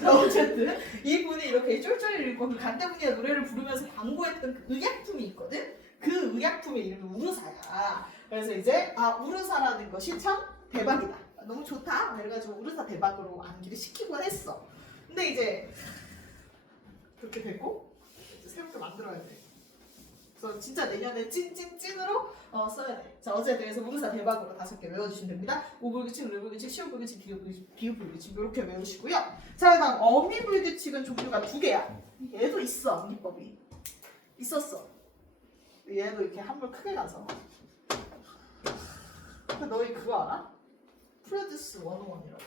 자, 어쨌든 이분이 이렇게 쫄쫄이 읽고 그 간때문이야 노래를 부르면서 광고했던 그 의약품이 있거든. 그 의약품의 이름이 우르사야. 그래서 이제 우르사라는 것이 참 대박이다. 너무 좋다. 그래가지고 우르사 대박으로 암기를 시키곤 했어. 근데 이제 그렇게 됐고 이제 새롭게 만들어야 돼. 그래서 진짜 내년에 찐으로 써야 돼. 자, 어제에 대해서 우르사 대박으로 5개 외워주시면 됩니다. 오불규칙, 르불규칙, 시오불규칙, 비유불규칙 이렇게 외우시고요. 자, 그다음 어미불규칙은 종류가 2개야. 얘도 있어. 암기법이 있었어. 얘도 이렇게 한물 크게 가서. 너희 그거 알아? 프로듀스 101이라고.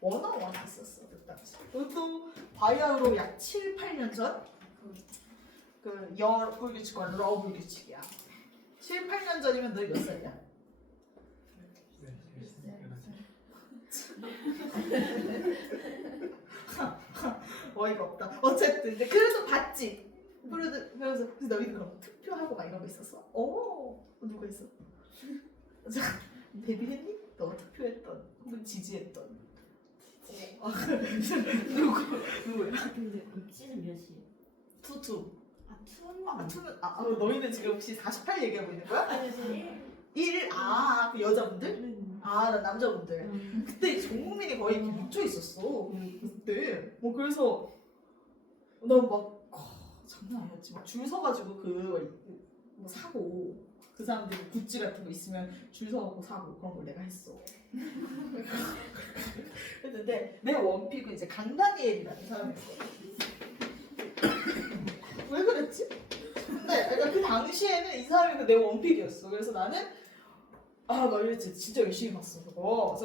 101 있었어 그 당시. 그것도 바이아우로 약 7, 8년 전. 그 여불규칙과 러불규칙이야. 7, 8년 전이면 너희 몇 살이야? 어이가 없다. 어쨌든 이제 그래도 봤지. 그래서 너희 그럼 투표하고 막 이런 거 있었어? 누가 있어? 자, 데뷔했니? 너 투표했던 혹은 지지했던 누구야? 근데 찌는 몇이에요? 투투. 투는 투는 너희는 지금 혹시 48 얘기하고 있는 거야? 아니 저 1? 그 여자분들? 난 남자분들. 그때 전 국민이 거의 묻혀 있었어. 그때. 그래서 난 막 장난 아니었지. 막 줄 서가지고 뭐 사고 그 사람들이 굿즈 같은 거 있으면 줄 서고 사고 그런 걸 내가 했어. 그랬는데 내 원픽은 이제 강다니엘이라는 사람이었어. 왜 그랬지? 근데 그러니까 그 당시에는 이 사람이 내 원픽이었어. 그래서 나는 막 이랬지. 진짜 열심히 봤어 그거.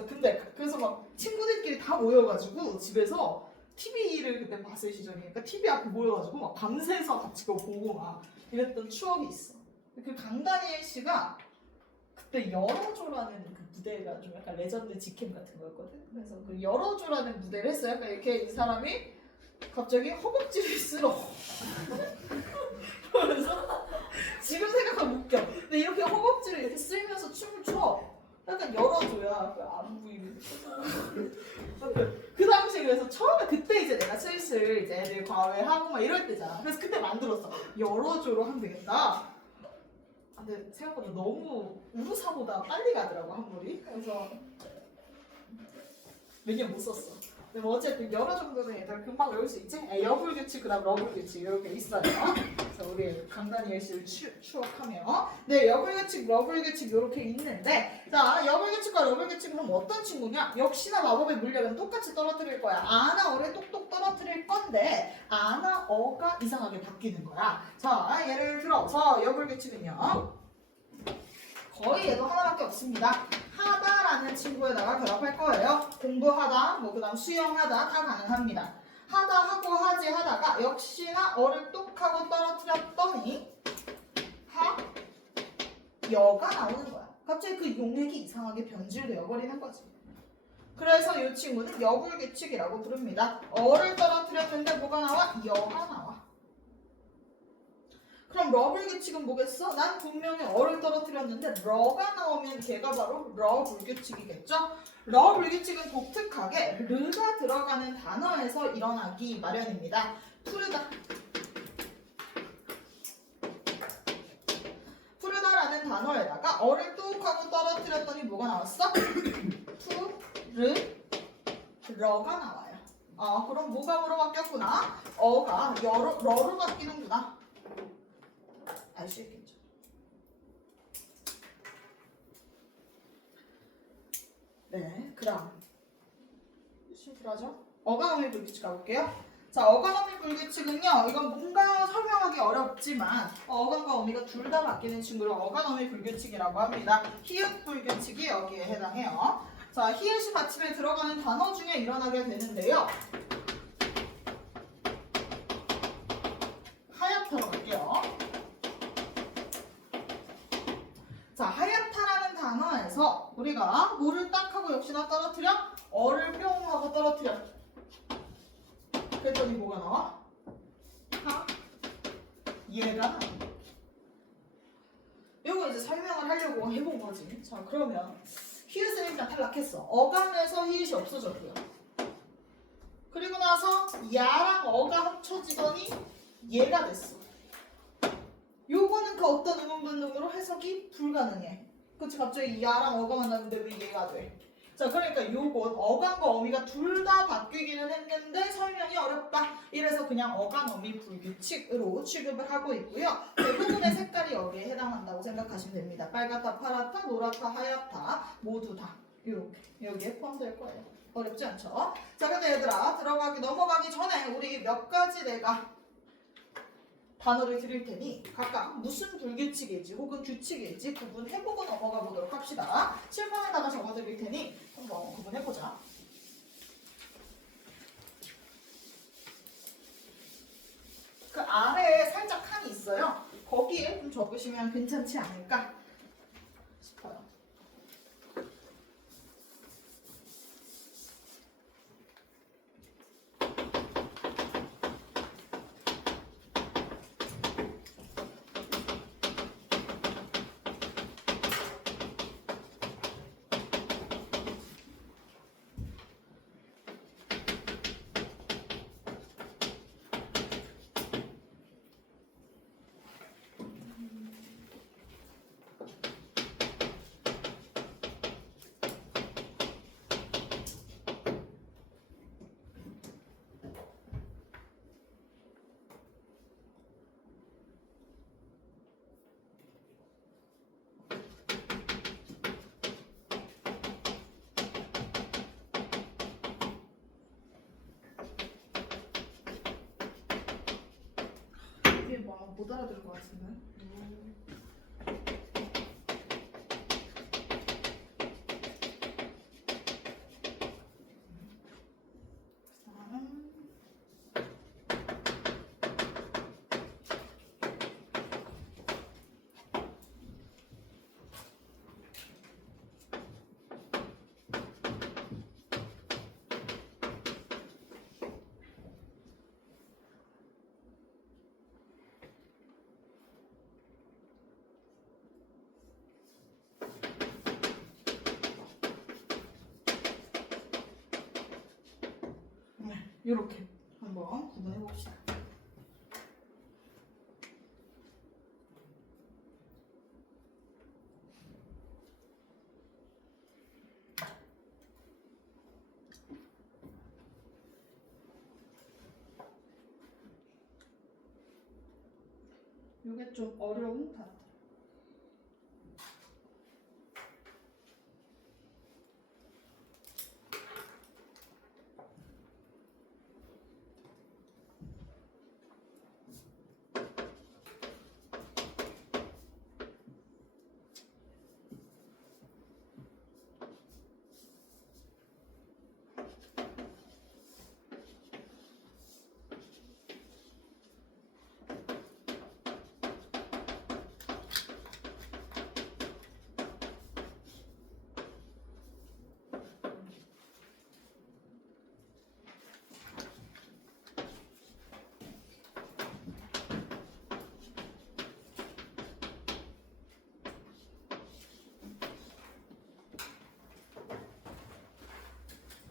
그래서 막 친구들끼리 다 모여가지고 집에서 TV를 그때 봤을 시절이니까 TV 앞에 모여가지고 막 밤새서 같이 그거 보고 막 이랬던 추억이 있어. 그 강다니엘 씨가 그때 열어줘라는 그 무대가 좀 약간 레전드 직캠 같은 거였거든. 그래서 그 열어줘라는 무대를 했어요. 약간 이렇게 이 사람이 갑자기 허벅지를 쓸어. 그래서 지금 생각하면 웃겨. 근데 이렇게 허벅지를 이렇게 쓸면서 춤을 춰. 약간 열어줘야 안 보이는. 그 당시에 그래서 처음에 그때 이제 내가 슬슬 이제 애들 과외하고 막 이럴 때잖아. 그래서 그때 만들었어. 열어줘로 하면 되겠다. 근데 생각보다 너무 우루사보다 빨리 가더라고 한물이. 그래서 몇 년 못 썼어. 근데 뭐 어쨌든 여러 정도는 얘들 금방 외울 수 있지? 여불규칙 그다음 러불규칙 이렇게 있어요. 그래서 우리 강다니엘 씨를 추억하며 여불규칙, 러불규칙 이렇게 있는데 자 여불규칙과 러불규칙은 그럼 어떤 친구냐? 역시나 마법의 물약은 똑같이 떨어뜨릴 거야. 아나 어를 똑똑 떨어뜨릴 건데 아나 어가 이상하게 바뀌는 거야. 자 예를 들어서 여불규칙은요. 거의 얘도 하나밖에 없습니다. 하다라는 친구에다가 결합할 거예요. 공부하다, 그 다음 수영하다 다 가능합니다. 하다 하고 하지 하다가 역시나 어를 똑 하고 떨어뜨렸더니 여가 나오는 거야. 갑자기 그 용액이 이상하게 변질되어 버리는 거지. 그래서 이 친구는 여불규칙이라고 부릅니다. 어를 떨어뜨렸는데 뭐가 나와? 여가 나와. 그럼 러불규칙은 뭐겠어? 난 분명히 어를 떨어뜨렸는데 러가 나오면 걔가 바로 러불규칙이겠죠? 러불규칙은 독특하게 르가 들어가는 단어에서 일어나기 마련입니다. 푸르다라는 단어에다가 어를 뚝 하고 떨어뜨렸더니 뭐가 나왔어? 러가 나와요. 그럼 뭐가 뭐로 바뀌었구나? 어가 러로 바뀌는구나. 알 수 있겠죠. 네, 그다음 심플하죠? 어간어미 불규칙 가볼게요. 자, 어간어미 불규칙은요. 이건 뭔가 설명하기 어렵지만 어간과 어미가 둘 다 바뀌는 친구를 어간어미 불규칙이라고 합니다. 히읗 불규칙이 여기에 해당해요. 자, 히읗이 받침에 들어가는 단어 중에 일어나게 되는데요. 나서 우리가 뭐를 딱 하고 역시나 떨어뜨려? 어를 뿅 하고 떨어뜨려. 그랬더니 뭐가 나와? 얘가 이거 이제 설명을 하려고 해본 거지. 자, 그러면 히읗은 일단 탈락했어. 어간에서 히읗이 없어졌고요. 그리고 나서 야랑 어가 합쳐지더니 얘가 됐어. 요거는 그 어떤 의문분으로 해석이 불가능해. 그치? 갑자기 야랑 어가 만났는데 왜 얘가 돼? 자, 그러니까 요건 어간과 어미가 둘 다 바뀌기는 했는데 설명이 어렵다. 이래서 그냥 어간 어미 불규칙으로 취급을 하고 있고요. 대부분의 색깔이 여기에 해당한다고 생각하시면 됩니다. 빨갛다, 파랗다, 노랗다, 하얗다 모두 다 이렇게 여기에 포함될 거예요. 어렵지 않죠? 자, 근데 얘들아 넘어가기 전에 우리 몇 가지 내가 단어를 드릴 테니 각각 무슨 불규칙일지 혹은 규칙일지 구분해보고 넘어가 보도록 합시다. 칠판에다가 적어드릴 테니 한번 구분해보자. 그 아래에 살짝 칸이 있어요. 거기에 좀 적으시면 괜찮지 않을까 싶어요. 이게 뭐 못 알아들을 것 같은데. 이렇게 한번 구분해 봅시다. 이게 좀 어려운 단어.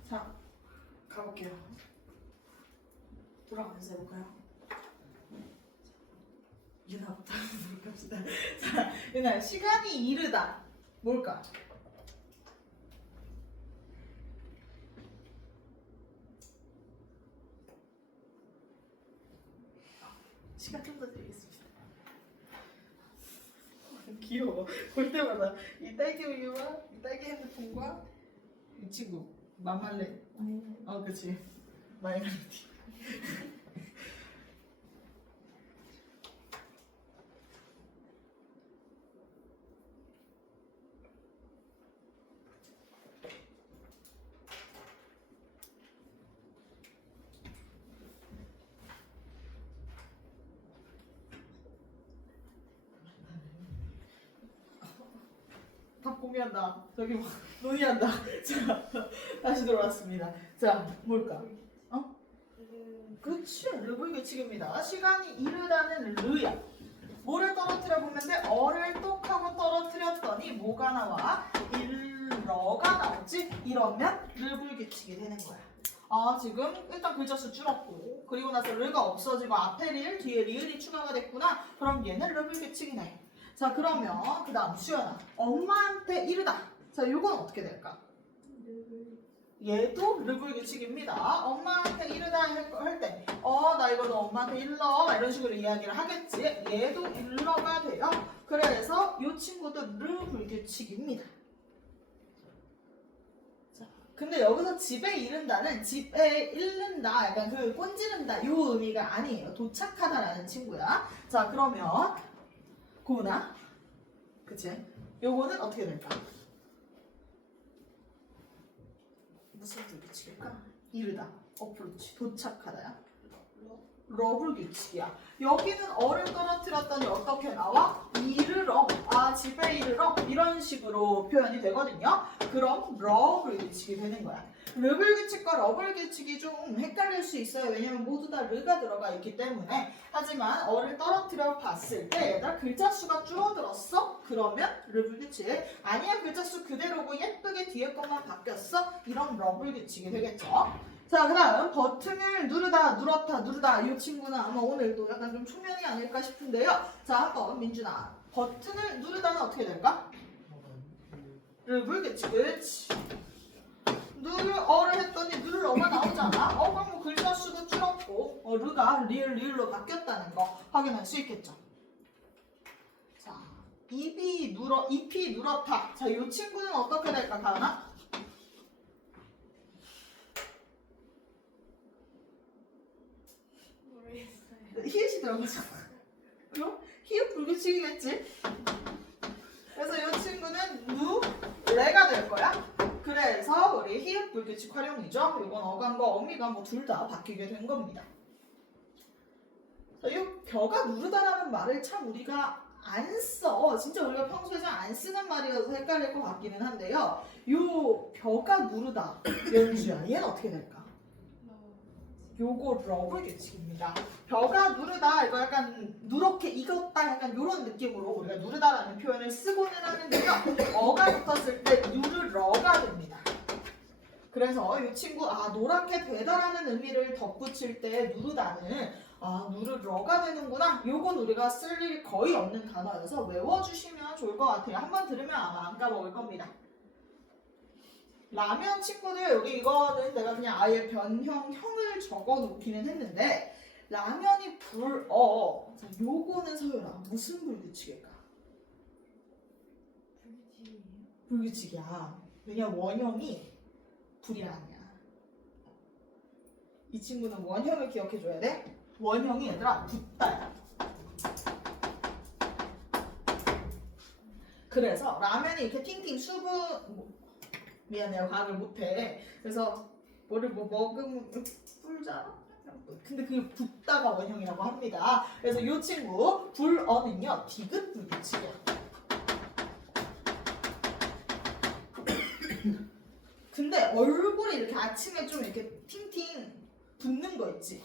자, 가볼게요. 돌아가면서 해볼까요? 유나부터 해보도록 합시다. 자, 유나, 시간이 이르다. 뭘까? 시간 좀 더 드리겠습니다. 귀여워. 볼 때마다 이 딸기 우유와 이 딸기 핸드폰과 이 친구 마말레. 그치. 마이너리티. 바꿔. 고민한다. 저기 뭐 논의한다. 자, 다시 돌아왔습니다. 자, 뭘까? 그치, 르블 규칙입니다. 시간이 이르다는 르야. 뭐를 떨어뜨려 보면 돼? 어를 똑 하고 떨어뜨렸더니 뭐가 나와? 일러가 나왔지? 이러면 르블 규칙이 되는 거야. 아, 지금 일단 글자 수 줄었고, 그리고 나서 르가 없어지고 앞에 리을, 뒤에 리을이 추가가 됐구나. 그럼 얘는 르블 규칙이네. 자, 그러면 그 다음 수연아. 엄마한테 이르다. 자, 요건 어떻게 될까? 얘도 르블 규칙입니다. 엄마한테 이르다 할 때, 나 이거 너 엄마한테 일러. 이런 식으로 이야기를 하겠지. 얘도 일러가 돼요. 그래서 이 친구도 르블 규칙입니다. 자, 근데 여기서 집에 이른다는 집에 잃는다, 약간 그 꼰지른다 요 의미가 아니에요. 도착하다라는 친구야. 자, 그러면 고은아, 그치? 요거는 어떻게 될까? 무슨 불규칙일까? 이르다, 어프로치, 도착하다야. 러블 규칙이야. 여기는 어를 떨어뜨렸더니 어떻게 나와? 이르러, 집에 이르러 이런 식으로 표현이 되거든요. 그럼 러블 규칙이 되는 거야. 르블 규칙과 러블 규칙이 좀 헷갈릴 수 있어요. 왜냐면 모두 다 르가 들어가 있기 때문에. 하지만 어를 떨어뜨려 봤을 때 얘들아 글자 수가 줄어들었어? 그러면 르블 규칙. 아니야, 글자 수 그대로고 예쁘게 뒤에 것만 바뀌었어? 이런 러블 규칙이 되겠죠. 자, 그 다음 버튼을 누르다, 눌렀다, 누르다. 이 친구는 아마 오늘도 약간 좀 초면이 아닐까 싶은데요. 자, 한번 민준아, 버튼을 누르다는 어떻게 될까? 르블 규칙. 그렇지. 어를 했더니 눌러가 나오잖아. 그럼 뭐 글자 수도 줄었고 르가 리을로 바뀌었다는 거 확인할 수 있겠죠. 자, 잎이 눌었다. 자, 이 친구는 어떻게 될까, 가은아? 모르겠어요. 히읗이 들어가잖아. 그럼 히읗 불규칙이겠지? 그래서 이 친구는 레가 될 거야. 그래서 우리 히읗 불규칙 활용이죠. 이건 어감과 어미가 뭐 둘 다 바뀌게 된 겁니다. 이 벼가 누르다라는 말을 참 우리가 안 써. 진짜 우리가 평소에 잘 안 쓰는 말이어서 헷갈릴 것 같기는 한데요. 요 벼가 누르다, 연주야. 얘는 어떻게 될까? 요거 러블 규칙입니다. 벼가 누르다, 이거 약간 누렇게 익었다, 약간 이런 느낌으로 우리가 누르다라는 표현을 쓰고는 하는데요. 어가 붙었을 때 누르러가 됩니다. 그래서 이 친구 노랗게 되다라는 의미를 덧붙일 때 누르다는 누르러가 되는구나. 요건 우리가 쓸 일이 거의 없는 단어여서 외워주시면 좋을 것 같아요. 한번 들으면 아마 안 까먹을 겁니다. 라면 친구들, 여기 이거는 내가 그냥 아예 형을 적어 놓기는 했는데, 라면이 불어. 자, 요거는 서윤아, 무슨 불규칙일까? 불규칙이에요? 불규칙이야. 왜냐, 원형이 불이 아니야. 이 친구는 원형을 기억해줘야 돼. 원형이 얘들아 붓다야. 그래서 라면이 이렇게 팅팅 수분, 미안해요, 과학을 못해. 그래서 뭐를 먹으면 불잖아. 근데 그게 붓다가 원형이라고 합니다. 그래서 이 친구 불어는요 디귿 불규칙이야. 근데 얼굴이 이렇게 아침에 좀 이렇게 팅팅 붓는 거 있지?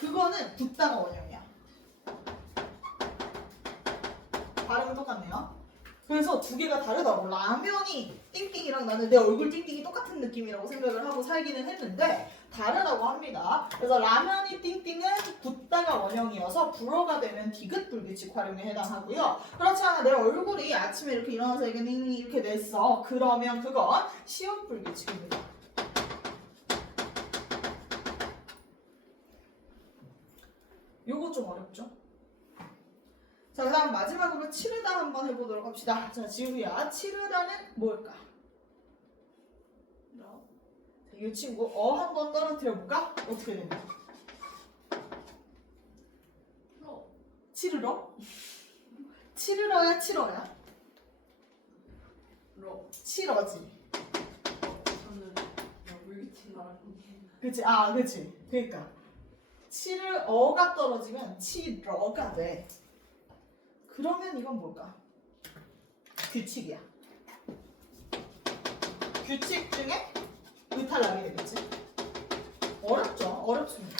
그거는 붓다가 원형이야. 발음은 똑같네요. 그래서 두 개가 다르다고. 라면이 띵띵이랑 나는 내 얼굴 띵띵이 똑같은 느낌이라고 생각을 하고 살기는 했는데 다르다고 합니다. 그래서 라면이 띵띵은 붓다가 원형이어서 불어가 되면 디귿 불규칙 활용에 해당하고요. 그렇지 않아 내 얼굴이 아침에 이렇게 일어나서 이렇게 됐어. 그러면 그건 시옷 불규칙입니다. 요거 좀 어렵죠? 자, 그 다음 마지막으로 치르다 한번 해보도록 합시다. 자, 지우야, 치르다는 뭘까? 자, 이 친구 한번 떨어뜨려볼까? 어떻게 됩니까? 치르러? 치르러야, 치러야? 치러지. 저는 물규칙 말하는데. 그치? 그치. 그러니까 치르어가 떨어지면 치러가 돼. 그러면 이건 뭘까? 규칙이야. 규칙 중에 의탈락이 되겠지. 어렵죠? 어렵습니다.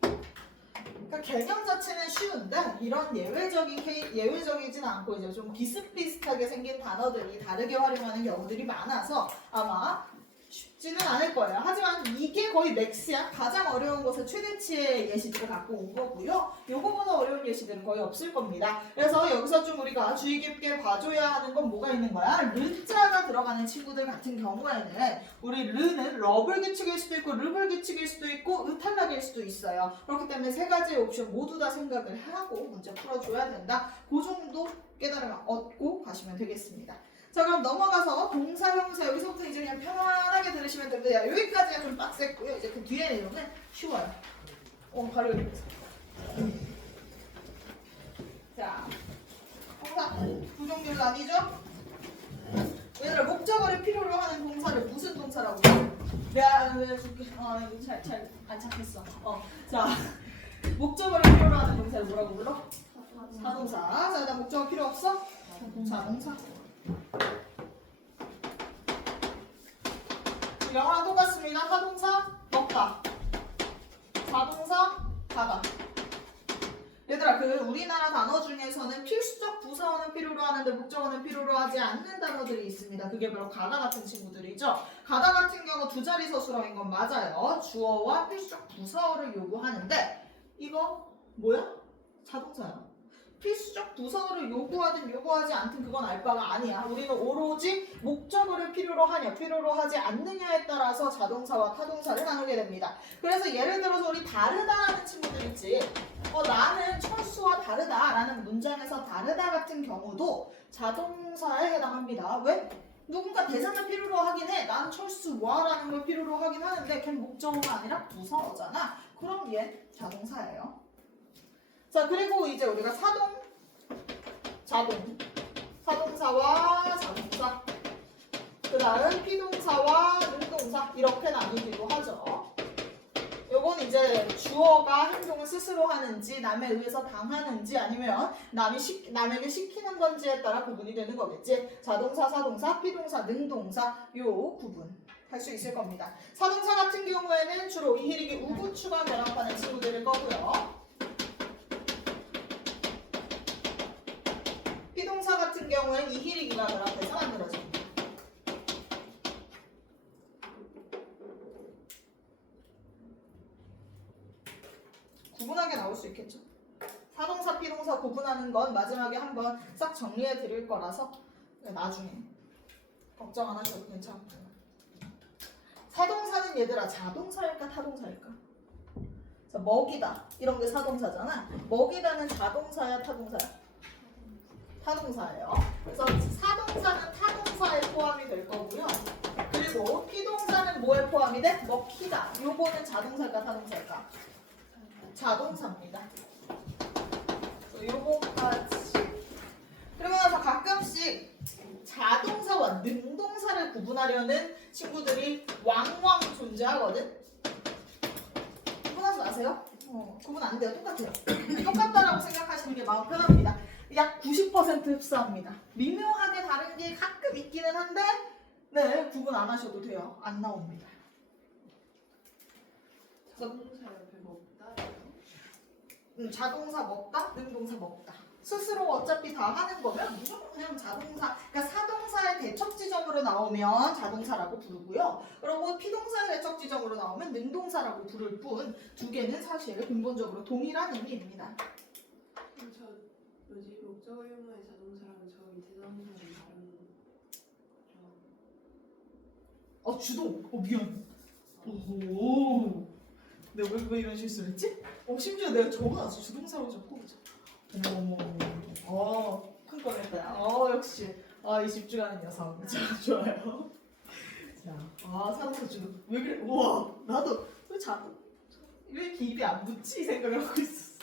그러니까 개념 자체는 쉬운데 이런 예외적이진 않고 이제 좀 비슷비슷하게 생긴 단어들이 다르게 활용하는 경우들이 많아서 아마 쉽지는 않을 거예요. 하지만 이게 거의 맥스야. 가장 어려운 것은 최대치의 예시들을 갖고 온 거고요. 요거보다 어려운 예시들은 거의 없을 겁니다. 그래서 여기서 좀 우리가 주의 깊게 봐줘야 하는 건 뭐가 있는 거야? 르자가 들어가는 친구들 같은 경우에는 우리 르는 러블 규칙일 수도 있고 르블 규칙일 수도 있고 의탈락일 수도 있어요. 그렇기 때문에 세 가지의 옵션 모두 다 생각을 하고 문제 풀어줘야 된다. 그 정도 깨달음을 얻고 가시면 되겠습니다. 자, 그럼 넘어가서 동사, 형사 여기서부터 이제 그냥 편안하게 들으시면 됩니다. 여기까지가 좀 빡셌고요. 이제 그 뒤에 내용은 쉬워요. 바로 여기 보세요. 자, 동사 두 종류로 나뉘죠? 얘들아, 목적어를 필요로 하는 동사를 무슨 동사라고 해요? 내가 잘 안 찾겠어. 자, 목적어를 필요로 하는 동사를 뭐라고 불러? 사동사. 자, 나 목적어 필요 없어? 자동사. 영어랑 똑같습니다. 사동사 먹다, 자동사 가다. 얘들아, 그 우리나라 단어 중에서는 필수적 부사어는 필요로 하는데 목적어는 필요로 하지 않는 단어들이 있습니다. 그게 바로 가다 같은 친구들이죠. 가다 같은 경우 두 자리 서술어인 건 맞아요. 주어와 필수적 부사어를 요구하는데 이거 뭐야? 자동사야. 필수적 부사어를 요구하든 요구하지 않든 그건 알 바가 아니야. 우리는 오로지 목적어를 필요로 하냐 필요로 하지 않느냐에 따라서 자동사와 타동사를 나누게 됩니다. 그래서 예를 들어서 우리 다르다라는 친구들 있지. 나는 철수와 다르다라는 문장에서 다르다 같은 경우도 자동사에 해당합니다. 왜? 누군가 대상을 필요로 하긴 해. 난 철수와라는 걸 필요로 하긴 하는데 걔는 목적어가 아니라 부사어잖아. 그럼 얘 자동사예요. 자, 그리고 이제 우리가 사동사와 자동사, 그 다음 피동사와 능동사 이렇게 나누기도 하죠. 요건 이제 주어가 행동을 스스로 하는지 남에 의해서 당하는지 아니면 남에게 시키는 건지에 따라 구분이 되는 거겠지. 자동사, 사동사, 피동사, 능동사 요 구분 할 수 있을 겁니다. 사동사 같은 경우에는 주로 이히리기 우구추가 결합하는 친구들일 거고요. 피동사 같은 경우엔 이히리기가 결합해서 만들어집니다. 구분하게 나올 수 있겠죠. 사동사, 피동사 구분하는 건 마지막에 한번 싹 정리해 드릴 거라서 나중에 걱정 안 하셔도 괜찮고요. 사동사는 얘들아 자동사일까 타동사일까? 자, 먹이다 이런 게 사동사잖아. 먹이다는 자동사야 타동사야? 타동사예요. 그래서 사동사는 타동사에 포함이 될 거고요. 그리고 피동사는 뭐에 포함이 돼? 먹히다. 요거는 자동사일까 타동사일까? 자동사입니다. 요거까지. 그리고 나서 가끔씩 자동사와 능동사를 구분하려는 친구들이 왕왕 존재하거든. 구분하지 마세요. 구분 안 돼요. 똑같아요. 똑같다라고 생각하시는 게 마음 편합니다. 약 90% 흡사합니다. 미묘하게 다른 게 가끔 있기는 한데 네, 구분 안 하셔도 돼요. 안 나옵니다. 자동사 옆에 먹다. 자동사 먹다, 능동사 먹다. 스스로 어차피 다 하는 거면 무조건 그냥 자동사, 그러니까 사동사의 대척 지점으로 나오면 자동사라고 부르고요. 그리고 피동사의 대척 지점으로 나오면 능동사라고 부를 뿐 두 개는 사실 근본적으로 동일한 의미입니다. 그럼 목적어용어의 자동사랑 저 밑에 자동사랑 다른 주동. 미안. 오. 내가 왜 이런 실수를 했지? 심지어 내가 적어놨어. 주동사로 적고. 어머. 큰 뻔했다. 역시. 이 집중하는 녀석. 자, 좋아요. 자, 사동사 주동. 왜 그래? 우와. 나도 왜 이렇게 입에 안 붙지? 생각을 하고 있었어.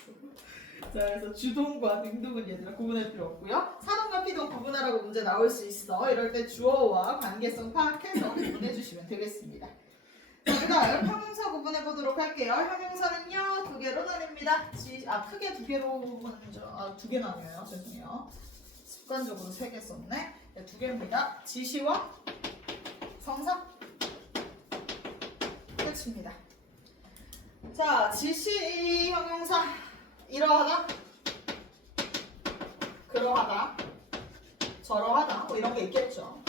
자, 그래서 주동과 능동은 얘들아 구분할 필요 없고요. 사동과 피동 구분하라고 문제 나올 수 있어. 이럴 때 주어와 관계성 파악해서 구분해 주시면 되겠습니다. 자, 그 다음 형용사 구분해 보도록 할게요. 형용사는요, 두 개로 나뉩니다. 크게 두 개로 먼저, 두 개 나뉘어요. 죄송해요. 습관적으로 세 개 썼네. 네, 두 개입니다. 지시와 성사 끝입니다. 자, 지시 형용사 이러하다, 그러하다, 저러하다 뭐 이런 게 있겠죠.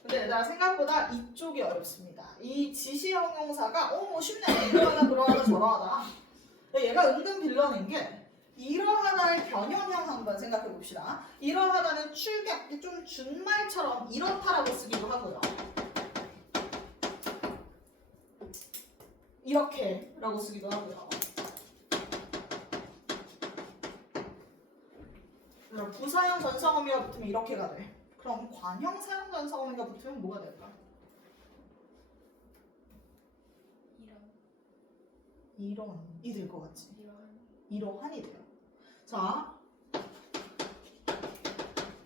근데 얘들아 생각보다 이쪽이 어렵습니다. 이 지시 형용사가 뭐 쉽네. 이러하다, 그러하다, 저러하다. 얘가 은근 빌런인 게 이러하다의 변형형 한번 생각해 봅시다. 이러하다는 출격, 좀 준말처럼 이렇다라고 쓰기도 하고요. 이렇게라고 쓰기도 하고요. 부사형 전성어미가 붙으면 이렇게가 돼. 그럼 관형 사형 전성어미가 붙으면 뭐가 될까? 이런이 될 것 같지? 이러한이 돼요. 자,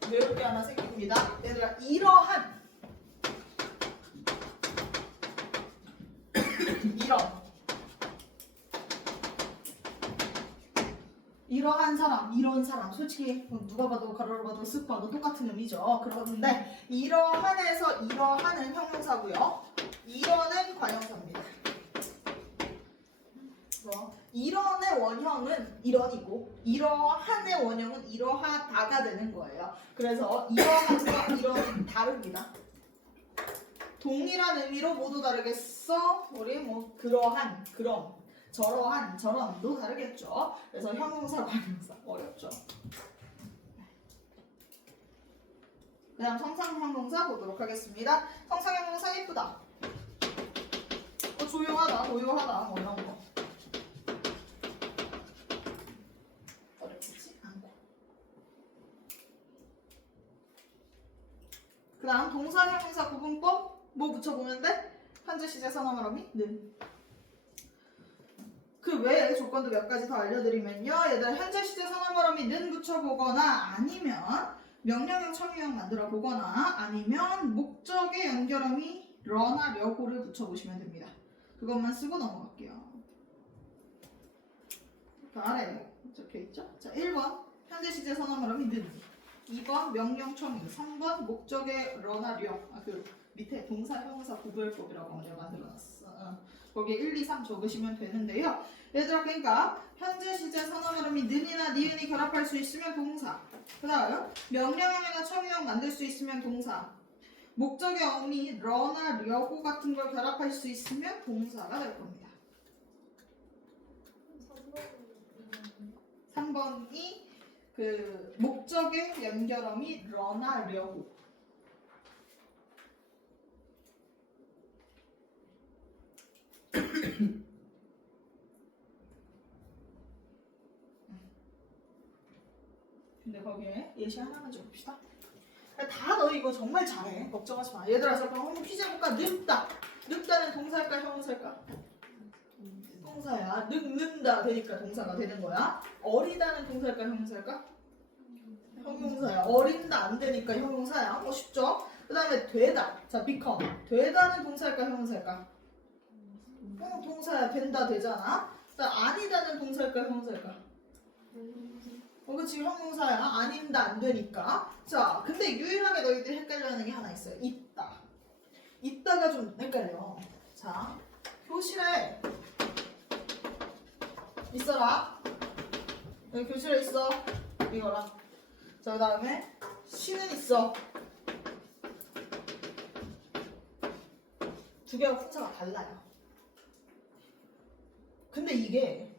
외울 게 하나 생깁니다. 얘들아, 이러한 이러한 사람, 이런 사람, 솔직히 누가 봐도 가로로 봐도 쓱 봐도 똑같은 의미죠. 그런데 이러한에서 이러한은 형용사고요. 이러는 관형사입니다. 이런의 원형은 이런이고 이러한의 원형은 이러하다가 되는 거예요. 그래서 이러한과 이런은 다릅니다. 동일한 의미로 모두 다르겠어? 우리 뭐 그러한, 그럼, 저러한, 저런도 다르겠죠. 그래서 형용사, 관용사 어렵죠. 그 다음 성상형용사 보도록 하겠습니다. 성상형용사 예쁘다, 조용하다, 고요하다 뭐 이런 거 어렵지 않고. 그 다음 동사형용사 구분법 뭐 붙여보면 돼? 현재 시제 선어말어미 는. 그 외에 조건도 몇 가지 더 알려드리면요. 얘들 현재 시제 선어말어미 는 붙여보거나 아니면 명령형 청유형 만들어 보거나 아니면 목적의 연결어미 러나 려고를 붙여보시면 됩니다. 그것만 쓰고 넘어갈게요. 그 아래에 적혀있죠? 자, 1번 현재 시제 선어말어미 는, 2번 명령 청유, 3번 목적의 러나 려. 그 밑에 동사 형용사 구별법이라고 내가 만들어놨어. 거기에 1, 2, 3 적으시면 되는데요. 얘들아, 그러니까 현재 시제 선어말어미 는이나 니은이 결합할 수 있으면 동사, 그 다음 명령형이나 청유형 만들 수 있으면 동사, 목적의 어미 러나 려고 같은 걸 결합할 수 있으면 동사가 될 겁니다. 3번이 그 목적의 연결어미 러나 려고. 근데 거기에 예시 하나만 적읍시다. 다 너 이거 정말 잘해. 걱정하지 마. 얘들아, 잠깐 한번 퀴즈 해볼까? 늙다. 늙다는 동사일까 형용사일까? 동사야. 늙는다 되니까 동사가 되는 거야. 어리다는 동사일까 형용사일까? 형용사야. 어린다 안 되니까 형용사야. 뭐 쉽죠? 그 다음에 되다. 자, become. 되다는 동사일까 형용사일까? 동사야. 된다 되잖아. 자, 아니다는 동사일까 형용사일까? 그치, 형용사야. 아닌다 안 되니까. 자, 근데 유일하게 너희들이 헷갈려하는 게 하나 있어요. 있다. 있다가 좀 헷갈려. 자, 교실에 있어라. 여기 교실에 있어. 이거랑. 자, 그 다음에 쉬는 있어. 두 개가 품사가 달라요. 근데 이게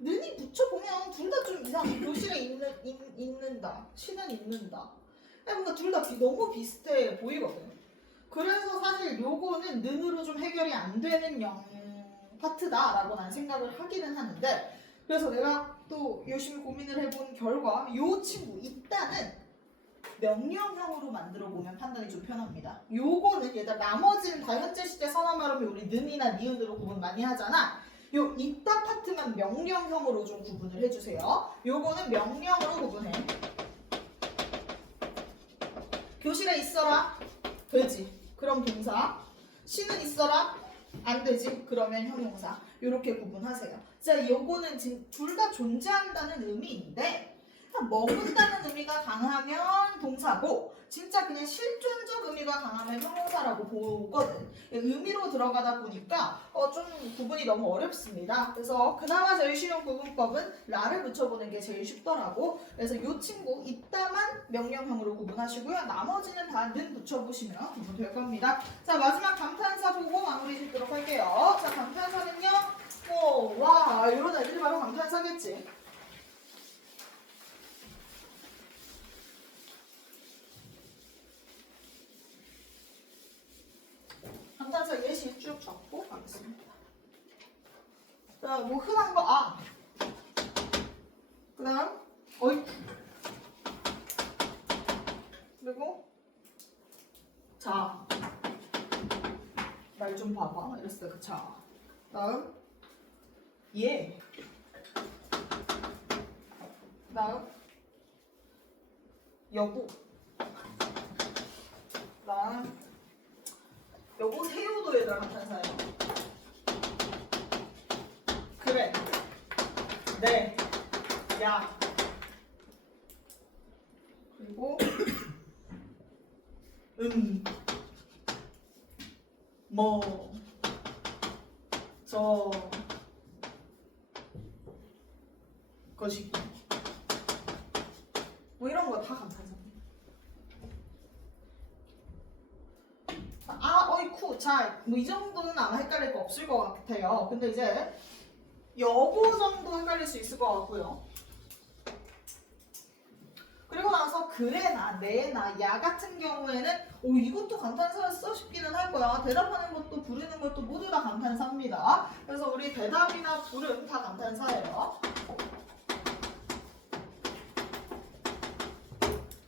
는이 붙여보면 둘 다 좀 이상해. 교실에 있는다, 쉬는 있는다. 뭔가 둘 다 너무 비슷해 보이거든. 그래서 사실 요거는 는으로 좀 해결이 안 되는 파트다라고 난 생각을 하기는 하는데, 그래서 내가 또 열심히 고민을 해본 결과 요 친구 있다는 명령형으로 만들어 보면 판단이 좀 편합니다. 요거는 얘들 나머지는 다 현재 시제 선어말어미 우리 는이나 니은으로 구분 많이 하잖아. 요 있다 파트만 명령형으로 좀 구분을 해주세요. 요거는 명령으로 구분해. 교실에 있어라. 되지. 그럼 동사. 쉬는 있어라. 안 되지. 그러면 형용사. 요렇게 구분하세요. 자, 요거는 둘 다 존재한다는 의미인데 먹는다는 의미가 강하면 동사고 진짜 그냥 실존적 의미가 강하면 형용사라고 보거든. 의미로 들어가다 보니까 좀 구분이 너무 어렵습니다. 그래서 그나마 제일 쉬운 구분법은 라를 붙여보는 게 제일 쉽더라고. 그래서 이 친구 이따만 명령형으로 구분하시고요. 나머지는 다 는 붙여보시면 구분될 겁니다. 자, 마지막 감탄사 보고 마무리 짓도록 할게요. 자, 감탄사는요. 와, 이런 애들이 바로 감탄사겠지. 감탄사 예시 쭉 적고 가겠습니다. 자, 뭐 흔한 거, 그 다음, 어이. 그리고, 자, 말 좀 봐봐. 이랬을 때 그 자. 다음, 예. 다음, 여보. 다음, 여보세요도 얘들아 감탄사예요. 그래. 네. 야. 그리고 뭐, 저, 것이 뭐 이런 거 다 감탄사입니다. 어이쿠. 자, 뭐 이 정도는 아마 헷갈릴 거 없을 것 같아요. 근데 이제 여보 정도 헷갈릴 수 있을 것 같고요. 그리고 나서 그래나, 내나, 야 같은 경우에는 이것도 감탄사였어 싶기는 할 거야. 대답하는 것도 부르는 것도 모두 다 감탄사입니다. 그래서 우리 대답이나 부름 다 감탄사예요.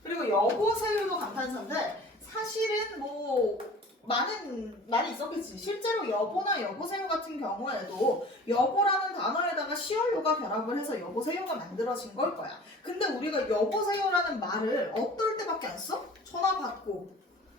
그리고 여보세요도 감탄사인데 사실은 뭐 많은 말이 있었겠지. 실제로 여보나 여보세요 같은 경우에도 여보라는 단어에다가 시원료가 결합을 해서 여보세요가 만들어진 걸 거야. 근데 우리가 여보세요라는 말을 어떨 때밖에 안 써? 전화 받고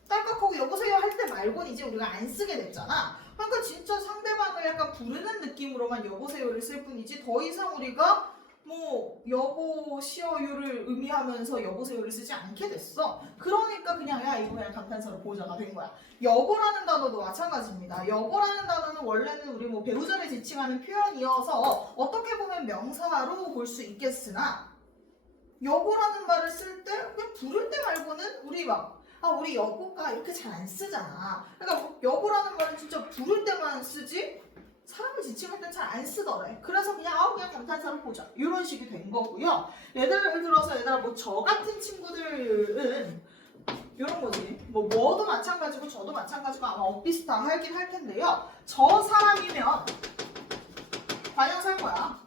딸깍하고 여보세요 할 때 말고는 이제 우리가 안 쓰게 됐잖아. 그러니까 진짜 상대방을 약간 부르는 느낌으로만 여보세요를 쓸 뿐이지 더 이상 우리가 뭐 여보시어요를 의미하면서 여보세요를 쓰지 않게 됐어. 그러니까 그냥 야 이거 그냥 감탄사로 보자가 된 거야. 여보라는 단어도 마찬가지입니다. 여보라는 단어는 원래는 우리 뭐 배우자를 지칭하는 표현이어서 어떻게 보면 명사로 볼 수 있겠으나 여보라는 말을 쓸 때 그냥 부를 때 말고는 우리 막 우리 여보가 이렇게 잘 안 쓰잖아. 그러니까 여보라는 말은 진짜 부를 때만 쓰지 사람을 지칭할 때 잘 안 쓰더래. 그래서 그냥 그냥 감탄사로 보자. 이런 식이 된 거고요. 예를 들어서 얘들아 뭐 저 같은 친구들은 이런 거지. 뭐도 마찬가지고 저도 마찬가지고 아마 엇비슷하긴 할 텐데요. 저 사람이면 관형사일 거야.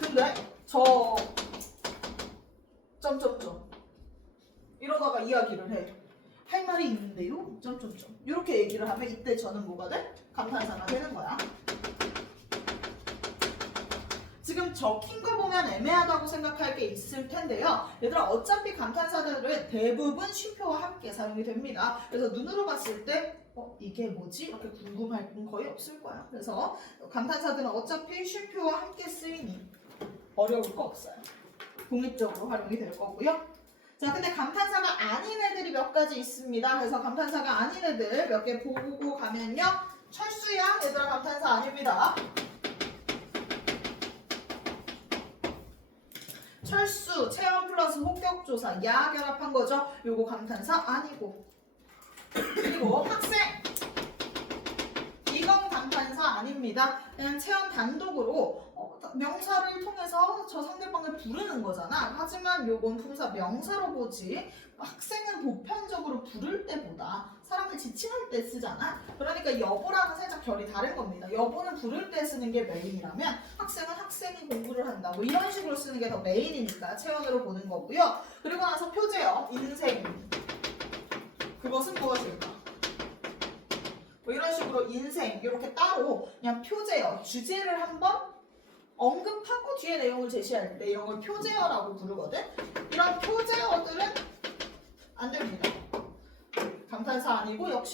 근데 저 점점점 이러다가 이야기를 해. 할 말이 있는데요? 점점점 이렇게 얘기를 하면 이때 저는 뭐가 돼? 감탄사가 되는 거야. 지금 적힌 거 보면 애매하다고 생각할 게 있을 텐데요. 얘들아 어차피 감탄사들은 대부분 쉼표와 함께 사용이 됩니다. 그래서 눈으로 봤을 때 이게 뭐지? 이렇게 궁금할 건 거의 없을 거야. 그래서 감탄사들은 어차피 쉼표와 함께 쓰이니 어려울 거 없어요. 독립적으로 활용이 될 거고요. 자, 근데 감탄사가 아닌 애들이 몇 가지 있습니다. 그래서 감탄사가 아닌 애들 몇 개 보고 가면요. 철수양 얘들아 감탄사 아닙니다. 철수, 체험 플러스 목격조사, 야 결합한 거죠. 요거 감탄사 아니고. 그리고 학생 이건 감탄사 아닙니다. 그냥 체험 단독으로 명사를 통해서 저 상대방을 부르는 거잖아. 하지만 요건 품사 명사로 보지 학생은 보편적으로 부를 때보다 사람을 지칭할 때 쓰잖아. 그러니까 여보랑은 살짝 결이 다른 겁니다. 여보는 부를 때 쓰는 게 메인이라면 학생은 학생이 공부를 한다. 뭐 이런 식으로 쓰는 게 더 메인이니까 체험으로 보는 거고요. 그리고 나서 표제어, 인생. 그것은 무엇일까? 뭐 이런 식으로 인생 이렇게 따로 그냥 표제어, 주제를 한번 언급하고 뒤에 내용을 제시할 때 이런 걸 표제어라고 부르거든. 이런 표제어들은 안 됩니다. 감탄사 아니고 역시